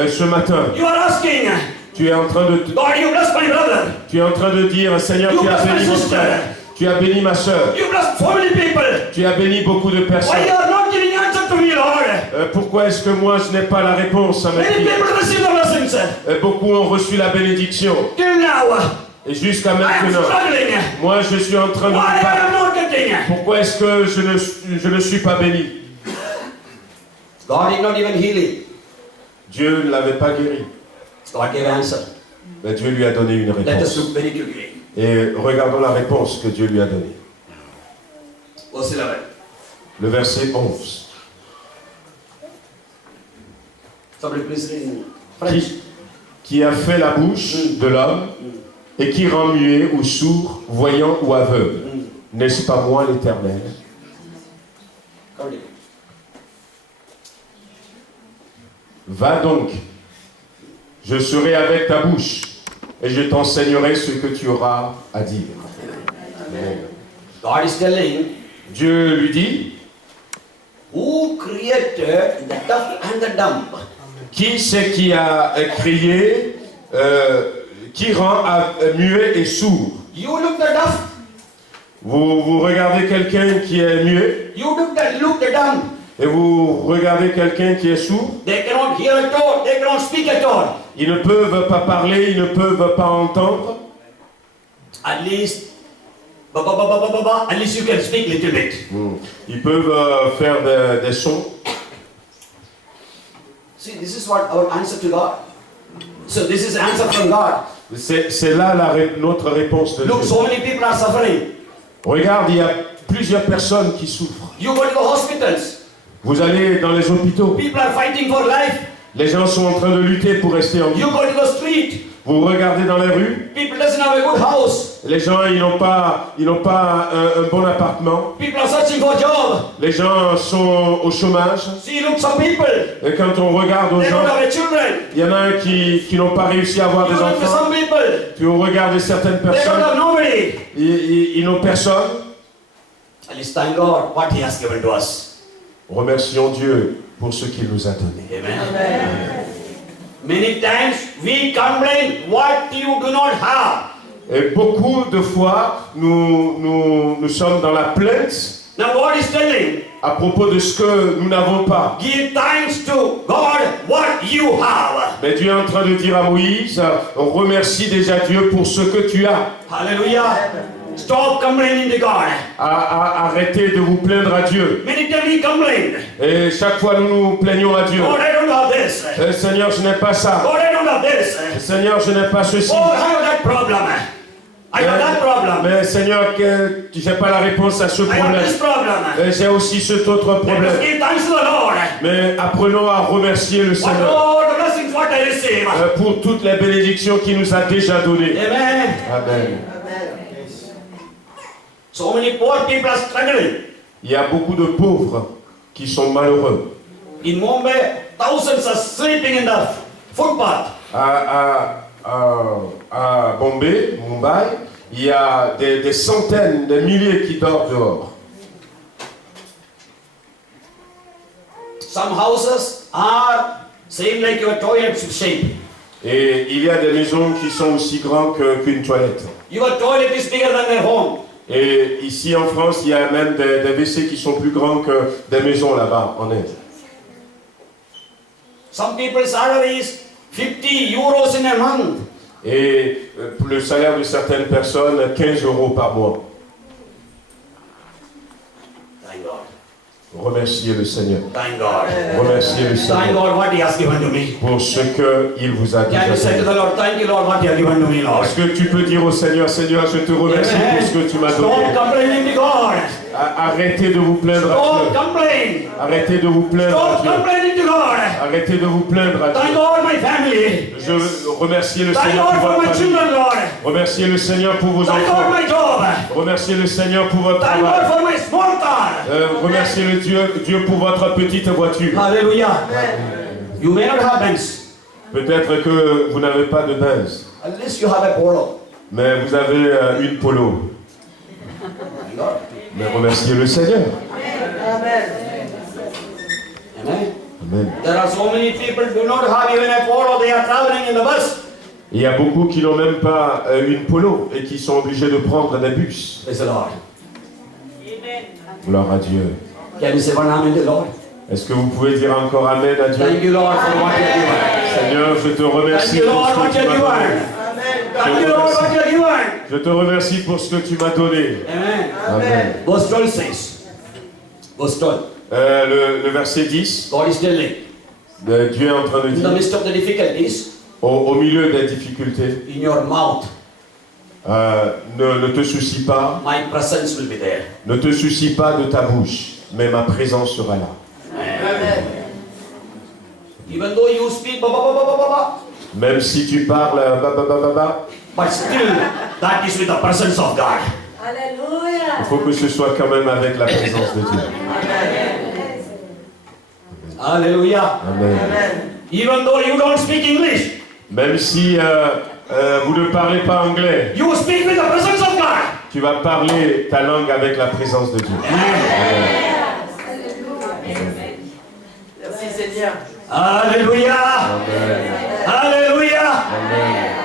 Ce matin, you are asking, tu es en train de... God, you bless my brother. Tu es en train de dire, Seigneur, tu as béni mon frère, tu as béni ma soeur, You bless so many people. tu as béni beaucoup de Why personnes. you are not giving answer to me, Lord? Pourquoi est-ce que moi je n'ai pas la réponse à ma Many prière? people receive the blessings. Beaucoup ont reçu la bénédiction. Till now, Et jusqu'à I am maintenant, struggling. moi je suis en train de me Why I battre. am not getting? Pourquoi est-ce que je ne suis pas béni? God did not even heal him. Dieu ne l'avait pas guéri. God gave answer. Mais Dieu lui a donné une Let us réponse. look very quickly. Et regardons la réponse que Dieu lui a donnée. Verse 11. Le verset 11. Somebody please read in French. Qui a fait la bouche de l'homme et qui rend muet ou sourd, voyant ou aveugle. N'est-ce pas moi l'Éternel? Continue. Va donc, je serai avec ta bouche et je t'enseignerai ce que tu auras à dire. Amen. God is telling, Dieu lui dit, who created the deaf and the dumb? qui c'est qui a créé, qui rend muet et sourd? You look the deaf, Vous regardez quelqu'un qui est muet you look the dumb. et vous regardez quelqu'un qui est sourd. They cannot hear at all, they cannot speak at all. Ils ne peuvent pas parler, ils ne peuvent pas entendre. At least, at least you can speak little bit. Ils peuvent faire des sons. See, this is what our answer to God. So this is answer from God. C'est là notre réponse de Look, Dieu. so many people are suffering. Regarde, il y a plusieurs personnes qui souffrent. You go to the hospitals. Vous allez dans les hôpitaux. People are fighting for life. Les gens sont en train de lutter pour rester en vie. You go to the street. Vous regardez dans les rues. People doesn't have a good house. Les gens, ils n'ont pas un bon appartement. People are searching for job. Les gens sont au chômage. See, look, some people, Et quand on regarde aux they don't gens, have a children. il y en a un qui n'ont pas réussi à avoir You des look to enfants. some people, Puis on regarde certaines they don't personnes, have nobody. ils n'ont personne. At least thank God what He has given to us. Remercions Dieu pour ce qu'il nous a donné. Amen. Many times we complain what you do not have. Et beaucoup de fois, nous sommes dans la plainte Now God is telling, à propos de ce que nous n'avons pas. give thanks to God what you have. Mais Dieu est en train de dire à Moïse, remercie déjà Dieu pour ce que tu as. Hallelujah. Stop complaining to God. Arrêtez de vous plaindre à Dieu. Many times we complain. Et chaque fois nous nous plaignons à Dieu. God, I don't have this. Seigneur, je n'ai pas ça. God, I don't have this. Seigneur, je n'ai pas ceci. Oh, I have that problem. I have that problem. Mais Seigneur, je n'ai pas la réponse à ce I have problème. this problem. J'ai aussi cet autre Let us problème. give thanks to the Lord. Mais apprenons à remercier le What Seigneur all the blessings what I receive. pour toutes les bénédictions qu'il nous a déjà données. Amen. Amen. So many poor people are struggling. Il y a beaucoup de pauvres qui sont malheureux. In Mumbai, thousands are sleeping in the footpath. À Bombay, Mumbai, il y a des centaines, des milliers qui dorment dehors. Some houses are same like your toilet shape. Et il y a des maisons qui sont aussi grandes qu'une toilette. Your toilet is bigger than their home. Et ici en France, il y a même des WC qui sont plus grands que des maisons là-bas en Inde. Some people's salary is 50 euros in a month. Et le salaire de certaines personnes, 15 euros par mois. Thank God. Remerciez le Seigneur. Thank God. Remerciez le Thank Seigneur God what He has given to me. pour ce qu'il vous a Can you déjà say to donné. the Lord, thank you Lord what you have given to me, Lord. Est-ce que tu peux dire au Seigneur, Seigneur, je te remercie pour ce que tu m'as Don't donné. complain to God. Arrêtez de vous plaindre à Don't Dieu. complain. Arrêtez de vous plaindre à Don't Dieu. complain to God. Arrêtez de vous plaindre à Thank Dieu. God my family. Je remercie le Thank Seigneur God pour for votre my famille. children, Lord. Remerciez le Seigneur pour vos Thank God enfants. my job. Remerciez le Seigneur pour votre Thank God travail. for my small car. Remerciez le Dieu pour votre petite voiture. Hallelujah. You may not have Benz. Peut-être que vous n'avez pas de Benz, At least you have a Polo. mais vous avez une Polo. Thank God. Mais remerciez le Seigneur. Amen. Amen. Amen. There are so many people do not have even a Polo. They are traveling in the bus. Il y a beaucoup qui n'ont même pas une Polo et qui sont obligés de prendre des bus. Praise the Lord. Gloire à Dieu. Can you say one amen to the Lord? Est-ce que vous pouvez dire encore Amen à Dieu? Thank you, Lord, for what you have given. Seigneur, je te Thank remercie you, pour Lord, ce what que you tu have m'as given. donné. Thank you, Lord, what you have given. Je te remercie pour ce que tu m'as donné. Amen. Amen. Verse 12 says, verse 12, Le verset 10, God is telling, Dieu est en train de in the dire, midst of the difficulties, au milieu des difficultés, in your mouth, ne te soucie pas, my presence will be there. ne te soucie pas de ta bouche, mais ma présence sera là. Even though you speak ba, ba, ba, ba, ba, ba, ba, Même si tu parles, but still that is with the presence of God. il Alléluia. faut que ce soit quand même avec la présence de Dieu. Hallelujah. Amen. Even though you don't speak English, Même si vous ne parlez pas anglais, you speak with the presence of God. tu vas parler ta langue avec la présence de Dieu. Merci Seigneur. Hallelujah. Hallelujah.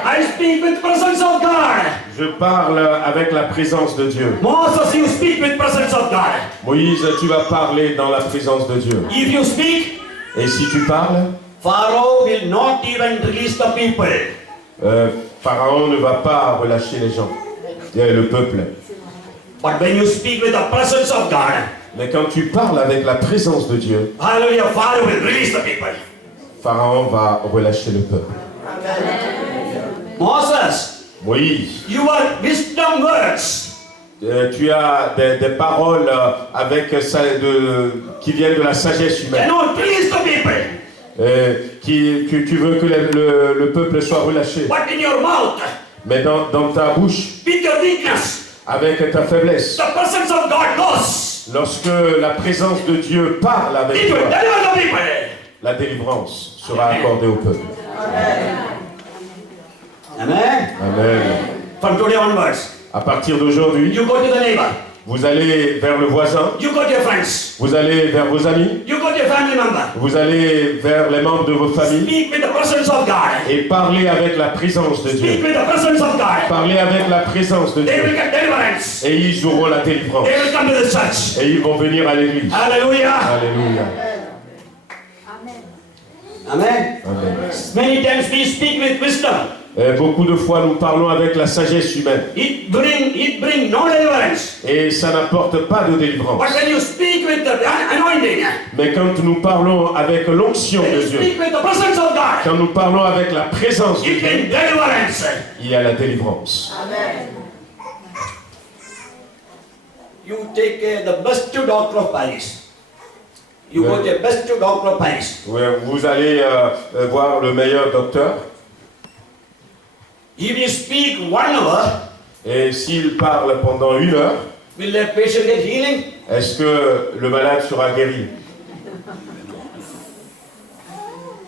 I speak with presence of God. Je parle avec la présence de Dieu. Moses, you speak with presence of God. Moïse, tu vas parler dans la présence de Dieu. If you speak, Et si tu parles, Pharaoh will not even release the people. Pharaon ne va pas relâcher les gens, le peuple. But when you speak with the presence of God, Mais quand tu parles avec la présence de Dieu, hallelujah, Pharaoh will release the people. Pharaon va relâcher le peuple. Moses, Moïse, your wisdom words, tu as des paroles qui viennent de la sagesse humaine. cannot release the people. Tu veux que le peuple soit relâché. But in your mouth, Mais dans ta bouche, with your weakness, avec ta faiblesse, the presence of God goes. lorsque la présence de Dieu parle avec It will toi, deliver the people. la délivrance sera accordée au peuple. Amen. Amen. From today onwards, À partir d'aujourd'hui, you go to the neighbor, vous allez vers le voisin, you go to your friends, vous allez vers vos amis, you go to your family member. vous allez vers les membres de vos familles Speak with the presence of God. et parlez avec la présence de Speak Dieu. with the presence of God. Parlez avec la présence de They will Dieu. get deliverance. Et ils auront la délivrance. They will come to the church. Et ils vont venir à l'église. Hallelujah. Alléluia. Amen. Amen. Many times we speak with wisdom. Et beaucoup de fois, nous parlons avec la sagesse humaine. It bring no deliverance. Et ça n'apporte pas de délivrance. But when you speak with the anointing, Mais quand nous parlons avec l'onction when de you Dieu, speak with the presence of God, quand nous parlons avec la présence de it Dieu, bring deliverance. il y a la délivrance. You take the best doctor of Paris. You go to the best doctor place. Vous allez voir le meilleur docteur. If you speak 1 hour, Et s'il parle pendant 1 heure, will the patient get healing? est-ce que le malade sera guéri?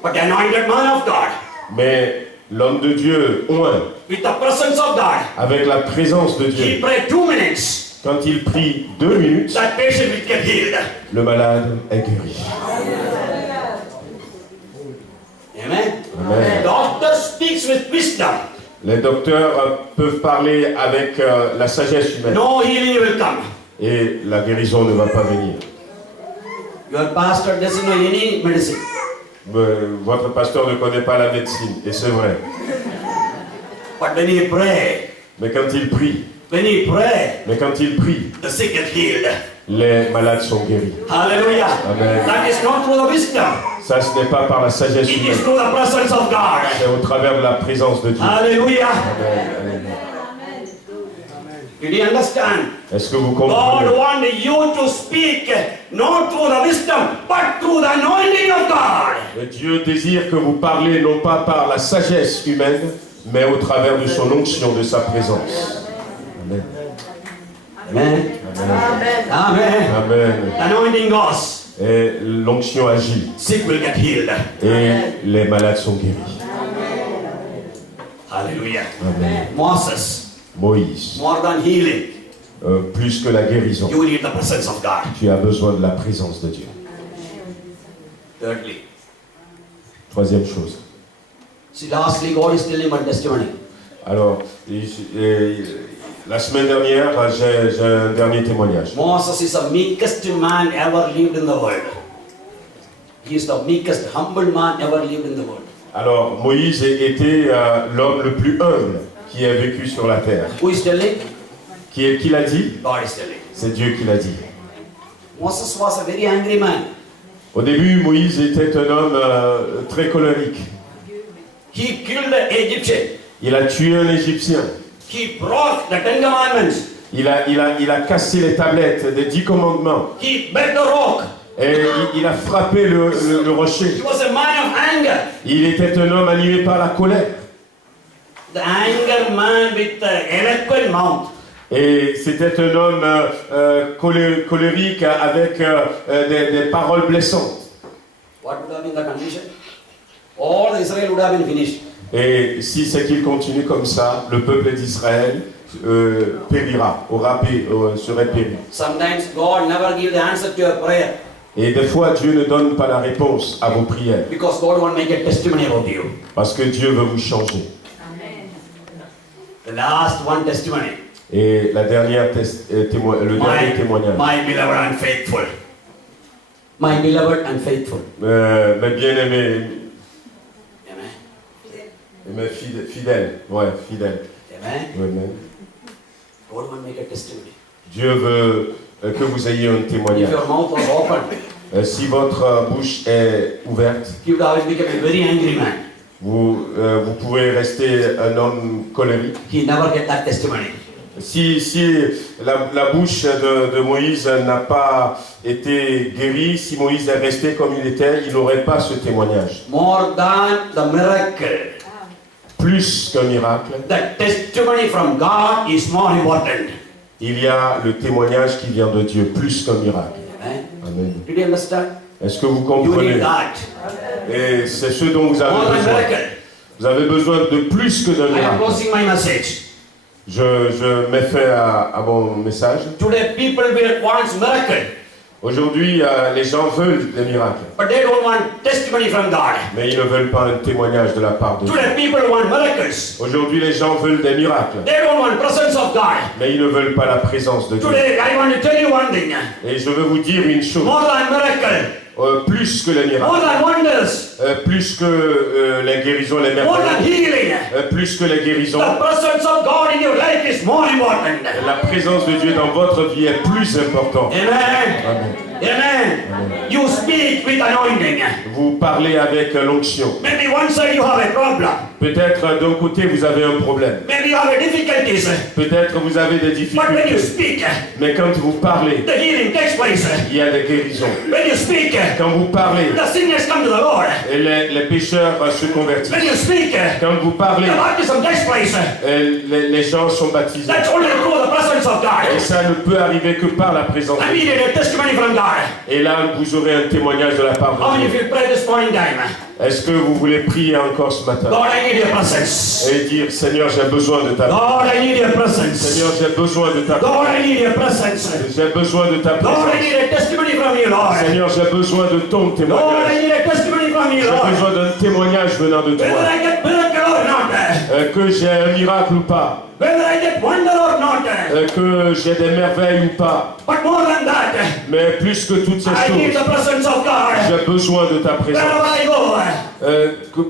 But the anointed man of God, Mais l'homme de Dieu, oint, with the presence of God, avec la présence de he Dieu, prayed 2 minutes. quand il prie 2 minutes, That patient will get healed. le malade est guéri. Amen. Amen. Doctor speaks with wisdom. Les docteurs peuvent parler avec la sagesse humaine. No healing will come. Et la guérison ne va pas venir. Your pastor doesn't know any medicine. Votre pasteur ne connaît pas la médecine, et c'est vrai. But when he pray, Mais quand il prie, the sick get healed. les malades sont guéris. Hallelujah. Amen. That is not through the wisdom. Ça, ce n'est pas par la sagesse It humaine, is through the presence of God. c'est au travers de la présence de Dieu. Hallelujah. Amen. Did you understand? Est-ce que vous God comprenez? wants you to speak not through the wisdom, but through the anointing of God. Dieu désire que vous parlez non pas par la sagesse humaine, mais au travers de son onction, de sa présence. Amen. Amen. Amen. Amen. Amen. Anointing goes. Et l'onction agit. Sick will get healed. Et les malades sont guéris. Hallelujah. Amen. Moses, Moïse, more than healing, plus que la guérison, you need the presence of God. tu as besoin de la présence de Dieu. Thirdly, Troisième chose. see, lastly, God is telling one testimony. Alors, la semaine dernière, j'ai un dernier témoignage. Moses is the meekest man ever lived in the world. He is the meekest, humble man ever lived in the world. Alors, Moïse était l'homme le plus humble qui a vécu sur la terre. Who is telling? Qui l'a dit? God is telling. C'est Dieu qui l'a dit. Moses was a very angry man. Au début, Moïse était un homme très colérique. He killed the Egyptian. Il a tué un Égyptien. He broke the 10 commandments. Il a cassé les tablettes des 10 commandements. He beat the rock. Et il a frappé le rocher. He was a man of anger. Il était un homme animé par la colère. The anger man with the eloquent mouth. Et c'était un homme colérique avec des paroles blessantes. What would have been the condition? All the Israel would have been finished. Et si c'est qu'il continue comme ça, le peuple d'Israël périra, serait péri. Sometimes God never gives the answer to your prayer Et des fois, Dieu ne donne pas la réponse à vos prières, because God wants to make a testimony about you. parce que Dieu veut vous changer. The last one testimony. Et la dernière le dernier témoignage. My beloved and faithful. My beloved and faithful. Mes bien-aimés, Amen. mes fidèles, ouais, fidèles. Amen. Amen. God wants to make a testimony. Dieu veut que vous ayez un If témoignage. your mouth was open, Si votre bouche est ouverte, he would have become a very angry man. vous pouvez rester un homme colérique. He never get that testimony. Si la bouche de Moïse n'a pas été guérie, si Moïse est resté comme il était, il n'aurait pas ce témoignage. More than the miracle, Plus qu'un miracle, the testimony from God is more important. il y a le témoignage qui vient de Dieu, plus qu'un miracle. Amen. Amen. Did you understand? Est-ce que vous You comprenez? need that. Et c'est ce dont vous More avez than besoin. miracle. Vous avez besoin de plus que d'un I am miracle. closing my message. Je mets fin à mon message. Today people will want miracle, Aujourd'hui, les gens veulent des miracles, but they don't want testimony from God. mais ils ne veulent pas un témoignage de la part de Dieu. Today people want miracles. Aujourd'hui, les gens veulent des miracles, They don't want presence of God. mais ils ne veulent pas la présence de Dieu. Today I want to tell you one thing. Et je veux vous dire une chose, More than miracle, plus que les more miracles, than wonders, plus que les guérisons, les more than merveilles, healing. plus que les guérisons, The presence of God in your life is more important. la présence de Dieu dans votre vie est plus importante. Amen. Amen. Amen. You speak with anointing. Vous parlez avec l'onction. Maybe one side you have a problem. Peut-être d'un côté vous avez un problème. Maybe you have a difficulties. Peut-être vous avez des But when you difficultés. speak, Mais quand vous parlez, the healing takes place. il y a des guérisons. When you speak, Quand vous parlez, the sinners come to the Lord. et les pécheurs se convertissent. When you speak, Quand vous parlez, the baptism takes place. les gens sont baptisés. That's only through the presence of Et God. ça ne peut arriver que par la présence de I Dieu. needed a testimony from God. Et là, vous aurez un témoignage de la part How de many of Dieu. you pray this morning time? Est-ce que vous voulez prier encore ce matin Lord, I need your presence. et dire, Seigneur, j'ai besoin de ta présence. Lord, I need your presence. Seigneur, j'ai besoin de ta présence. Lord, I need your presence. J'ai besoin de ta Lord, I présence. need a testimony from you, Lord. Seigneur, j'ai besoin de ton Lord, I témoignage. need a testimony from you, J'ai Lord. besoin d'un témoignage venant de Whether toi. I get miracle or not, Que j'ai un miracle ou pas. whether I get wonder or not, Que j'ai des merveilles ou pas. but more than that, Mais plus que toutes ces I need choses, the presence of God. j'ai besoin de ta présence. Wherever I go,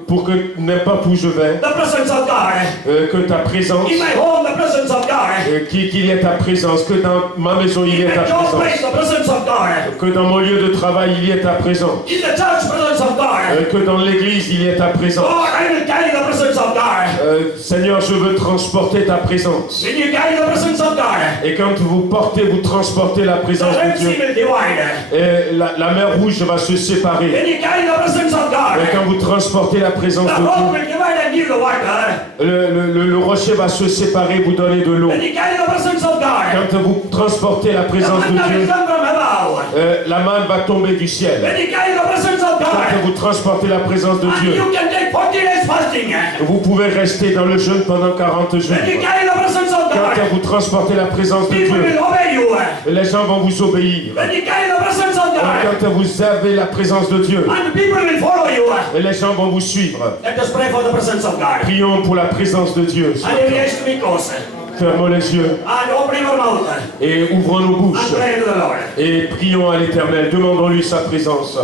Pour que n'importe où je vais, the presence of God. que ta présence, In my home, the presence of God. qu'il y ait ta présence, que dans ma maison il y ait ta In your présence, place, the presence of God. que dans mon lieu de travail il y ait ta présence, In the church, presence of God. que dans l'église il y ait ta présence. Lord, I will carry the presence of God. Seigneur, je veux transporter ta présence. When you carry the presence of God, Et quand vous portez, vous transportez la the présence Red de Sea Dieu. will divide. Et la mer rouge va se séparer. When you carry the presence of Et God, quand vous transportez la présence the de rock Dieu, will divide and give the water. le rocher va se séparer, vous donner de l'eau. When you carry the presence of God, Quand vous transportez la the présence de manna will Dieu, come from above. la manne va tomber du ciel. When you carry the presence of Quand God, vous transportez la présence de and Dieu, you can take 40 days fasting. vous pouvez rester dans le jeûne pendant 40 jours. When you carry the presence of Quand God, vous transportez la présence de people Dieu, will obey you. les gens vont vous obéir. When you carry the presence of God, Quand vous avez la présence de Dieu, and people will follow you. et les gens vont vous suivre. Let us pray for the presence of God. Prions pour la présence de Dieu. And if you to be close, Fermons les yeux and open your mouth, et ouvrons nos and bouches. pray to the Lord. Et prions à l'Éternel, demandons-lui sa présence.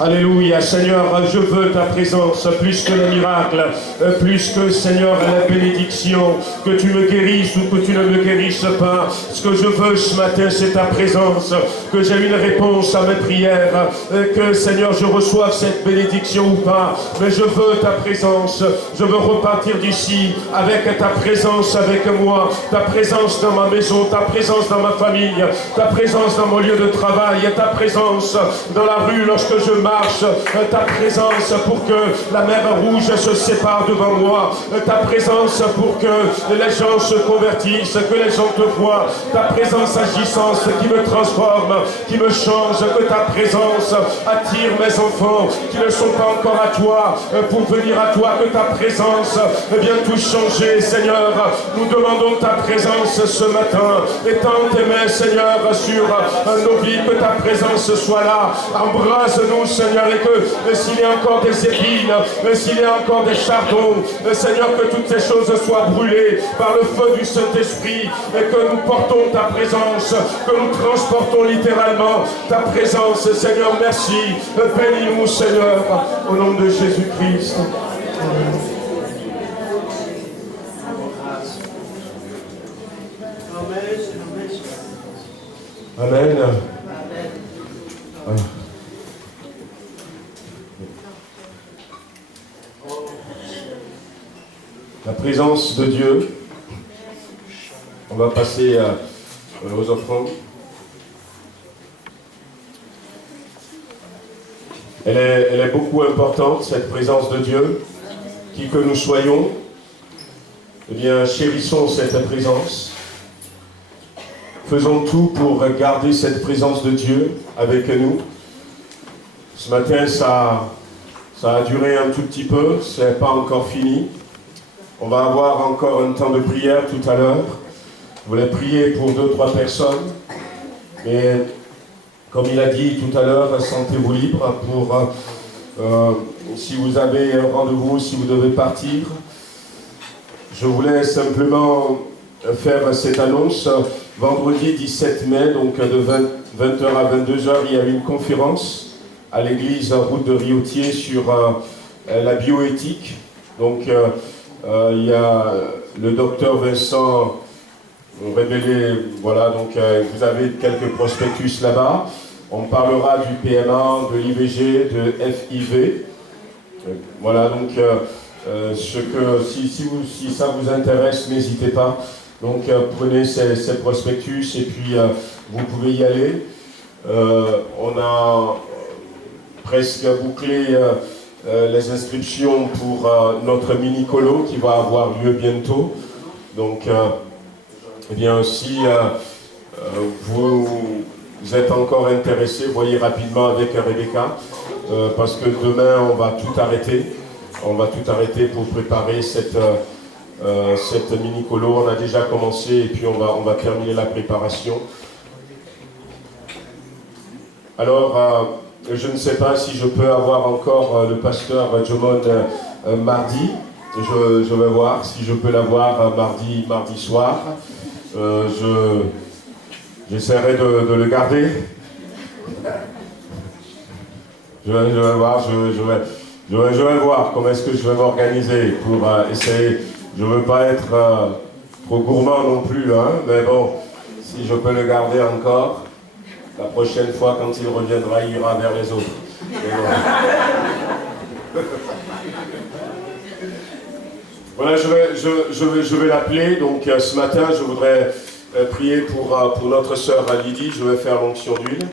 Alléluia, Seigneur, je veux ta présence plus que le miracle, plus que, Seigneur, la bénédiction, que tu me guérisses ou que tu ne me guérisses pas. Ce que je veux ce matin, c'est ta présence, que j'ai une réponse à mes prières, que, Seigneur, je reçoive cette bénédiction ou pas, mais je veux ta présence. Je veux repartir d'ici avec ta présence avec moi, ta présence dans ma maison, ta présence dans ma famille, ta présence dans mon lieu de travail, ta présence dans la rue lorsque je marche, ta présence pour que la mer rouge se sépare devant moi, ta présence pour que les gens se convertissent, que les gens te voient, ta présence agissante qui me transforme, qui me change, que ta présence attire mes enfants qui ne sont pas encore à toi pour venir à toi, que ta présence vient tout changer, Seigneur. Nous demandons ta présence ce matin, étends tes mains, Seigneur, sur nos vies, que ta présence soit là, embrasse-nous, Seigneur, et que s'il y a encore des épines, s'il y a encore des chardons, Seigneur, que toutes ces choses soient brûlées par le feu du Saint-Esprit, et que nous portons ta présence, que nous transportons littéralement ta présence, Seigneur. Merci, bénis-nous, Seigneur, au nom de Jésus-Christ. Amen. La présence de Dieu. On va passer aux offrandes. Elle est beaucoup importante, cette présence de Dieu. Qui que nous soyons, eh bien, chérissons cette présence. Faisons tout pour garder cette présence de Dieu avec nous. Ce matin, ça a duré un tout petit peu, c'est pas encore fini. On va avoir encore un temps de prière tout à l'heure. Je voulais prier pour 2-3 personnes. Mais comme il a dit tout à l'heure, sentez-vous libre pour si vous avez un rendez-vous, si vous devez partir. Je voulais simplement faire cette annonce. Vendredi 17 mai, donc de 20h à 22h, il y a eu une conférence à l'église route de Riotier sur la bioéthique. Donc il y a le docteur Vincent révélé, voilà, donc vous avez quelques prospectus là-bas. On parlera du PMA, de l'IVG, de FIV. Voilà, donc si ça vous intéresse, n'hésitez pas. Donc prenez ces prospectus et puis vous pouvez y aller. On a presque bouclé les inscriptions pour notre mini-colo qui va avoir lieu bientôt. Donc, eh bien, si vous êtes encore intéressé, voyez rapidement avec Rebecca, parce que demain, on va tout arrêter. On va tout arrêter pour préparer cette mini-colo. On a déjà commencé et puis on va terminer la préparation. Alors, je ne sais pas si je peux avoir encore le pasteur Jomon mardi. Je vais voir si je peux l'avoir mardi soir. J'essaierai de le garder. Je vais voir, je vais voir comment est-ce que je vais m'organiser pour essayer. Je ne veux pas être trop gourmand non plus, hein, mais bon, si je peux le garder encore, la prochaine fois, quand il reviendra, il ira vers les autres. Voilà, je vais l'appeler. Donc ce matin, je voudrais prier pour notre sœur Lydie. Je vais faire l'onction d'huile.